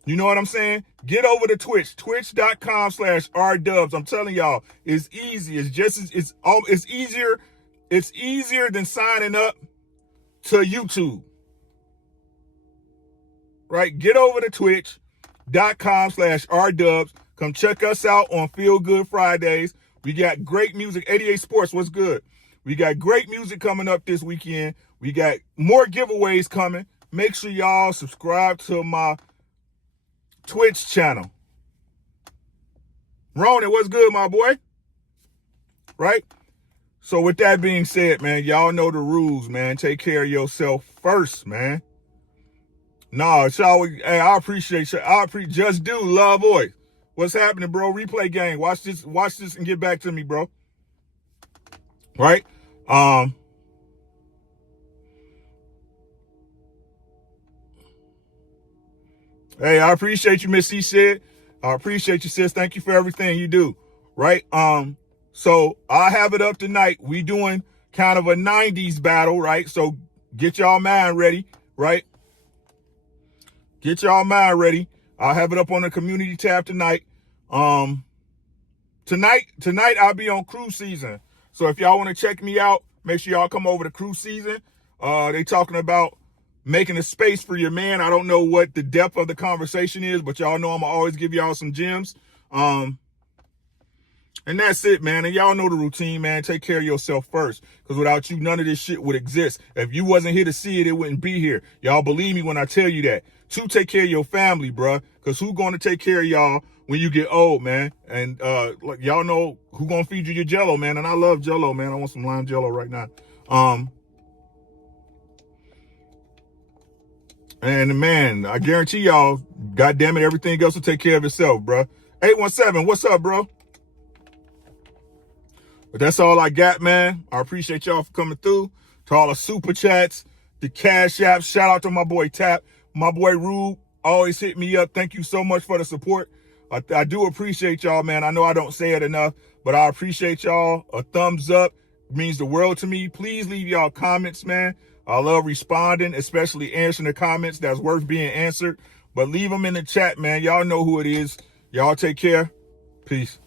You know what I'm saying? Get over to Twitch, twitch.com/rdubs. I'm telling y'all, it's easy. It's easier. It's easier than signing up to YouTube. Right? Get over to twitch.com/rdubs. Come check us out on Feel Good Fridays. We got great music. 88 Sports, what's good? We got great music coming up this weekend. We got more giveaways coming. Make sure y'all subscribe to my Twitch channel. Ronan, what's good, my boy? Right? So with that being said, man, y'all know the rules, man. Take care of yourself first, man. Nah, hey, I appreciate you. Just do love voice. What's happening, bro? Replay game. Watch this and get back to me, bro. Right? Hey, I appreciate you, Miss C said. I appreciate you, sis. Thank you for everything you do. Right? So I have it up tonight. We doing kind of a 90s battle, right? So get y'all mind ready, right? Get y'all mind ready. I'll have it up on the community tab tonight. Tonight I'll be on cruise season. So if y'all want to check me out, make sure y'all come over to cruise season. They talking about making a space for your man. I don't know what the depth of the conversation is, but y'all know I'm gonna always give y'all some gems. And that's it, man. And y'all know the routine, man. Take care of yourself first. Because without you, none of this shit would exist. If you wasn't here to see it, it wouldn't be here. Y'all believe me when I tell you that. Two, take care of your family, bruh. Because who going to take care of y'all when you get old, man? And like y'all know who going to feed you your Jell-O, man. And I love Jell-O, man. I want some lime Jell-O right now. And man, I guarantee y'all, God damn it, everything else will take care of itself, bro. 817, what's up, bro? But that's all I got, man. I appreciate y'all for coming through. To all the super chats, the cash apps. Shout out to my boy Tap. My boy Rube always hit me up. Thank you so much for the support. I do appreciate y'all, man. I know I don't say it enough, but I appreciate y'all. A thumbs up means the world to me. Please leave y'all comments, man. I love responding, especially answering the comments that's worth being answered. But leave them in the chat, man. Y'all know who it is. Y'all take care. Peace.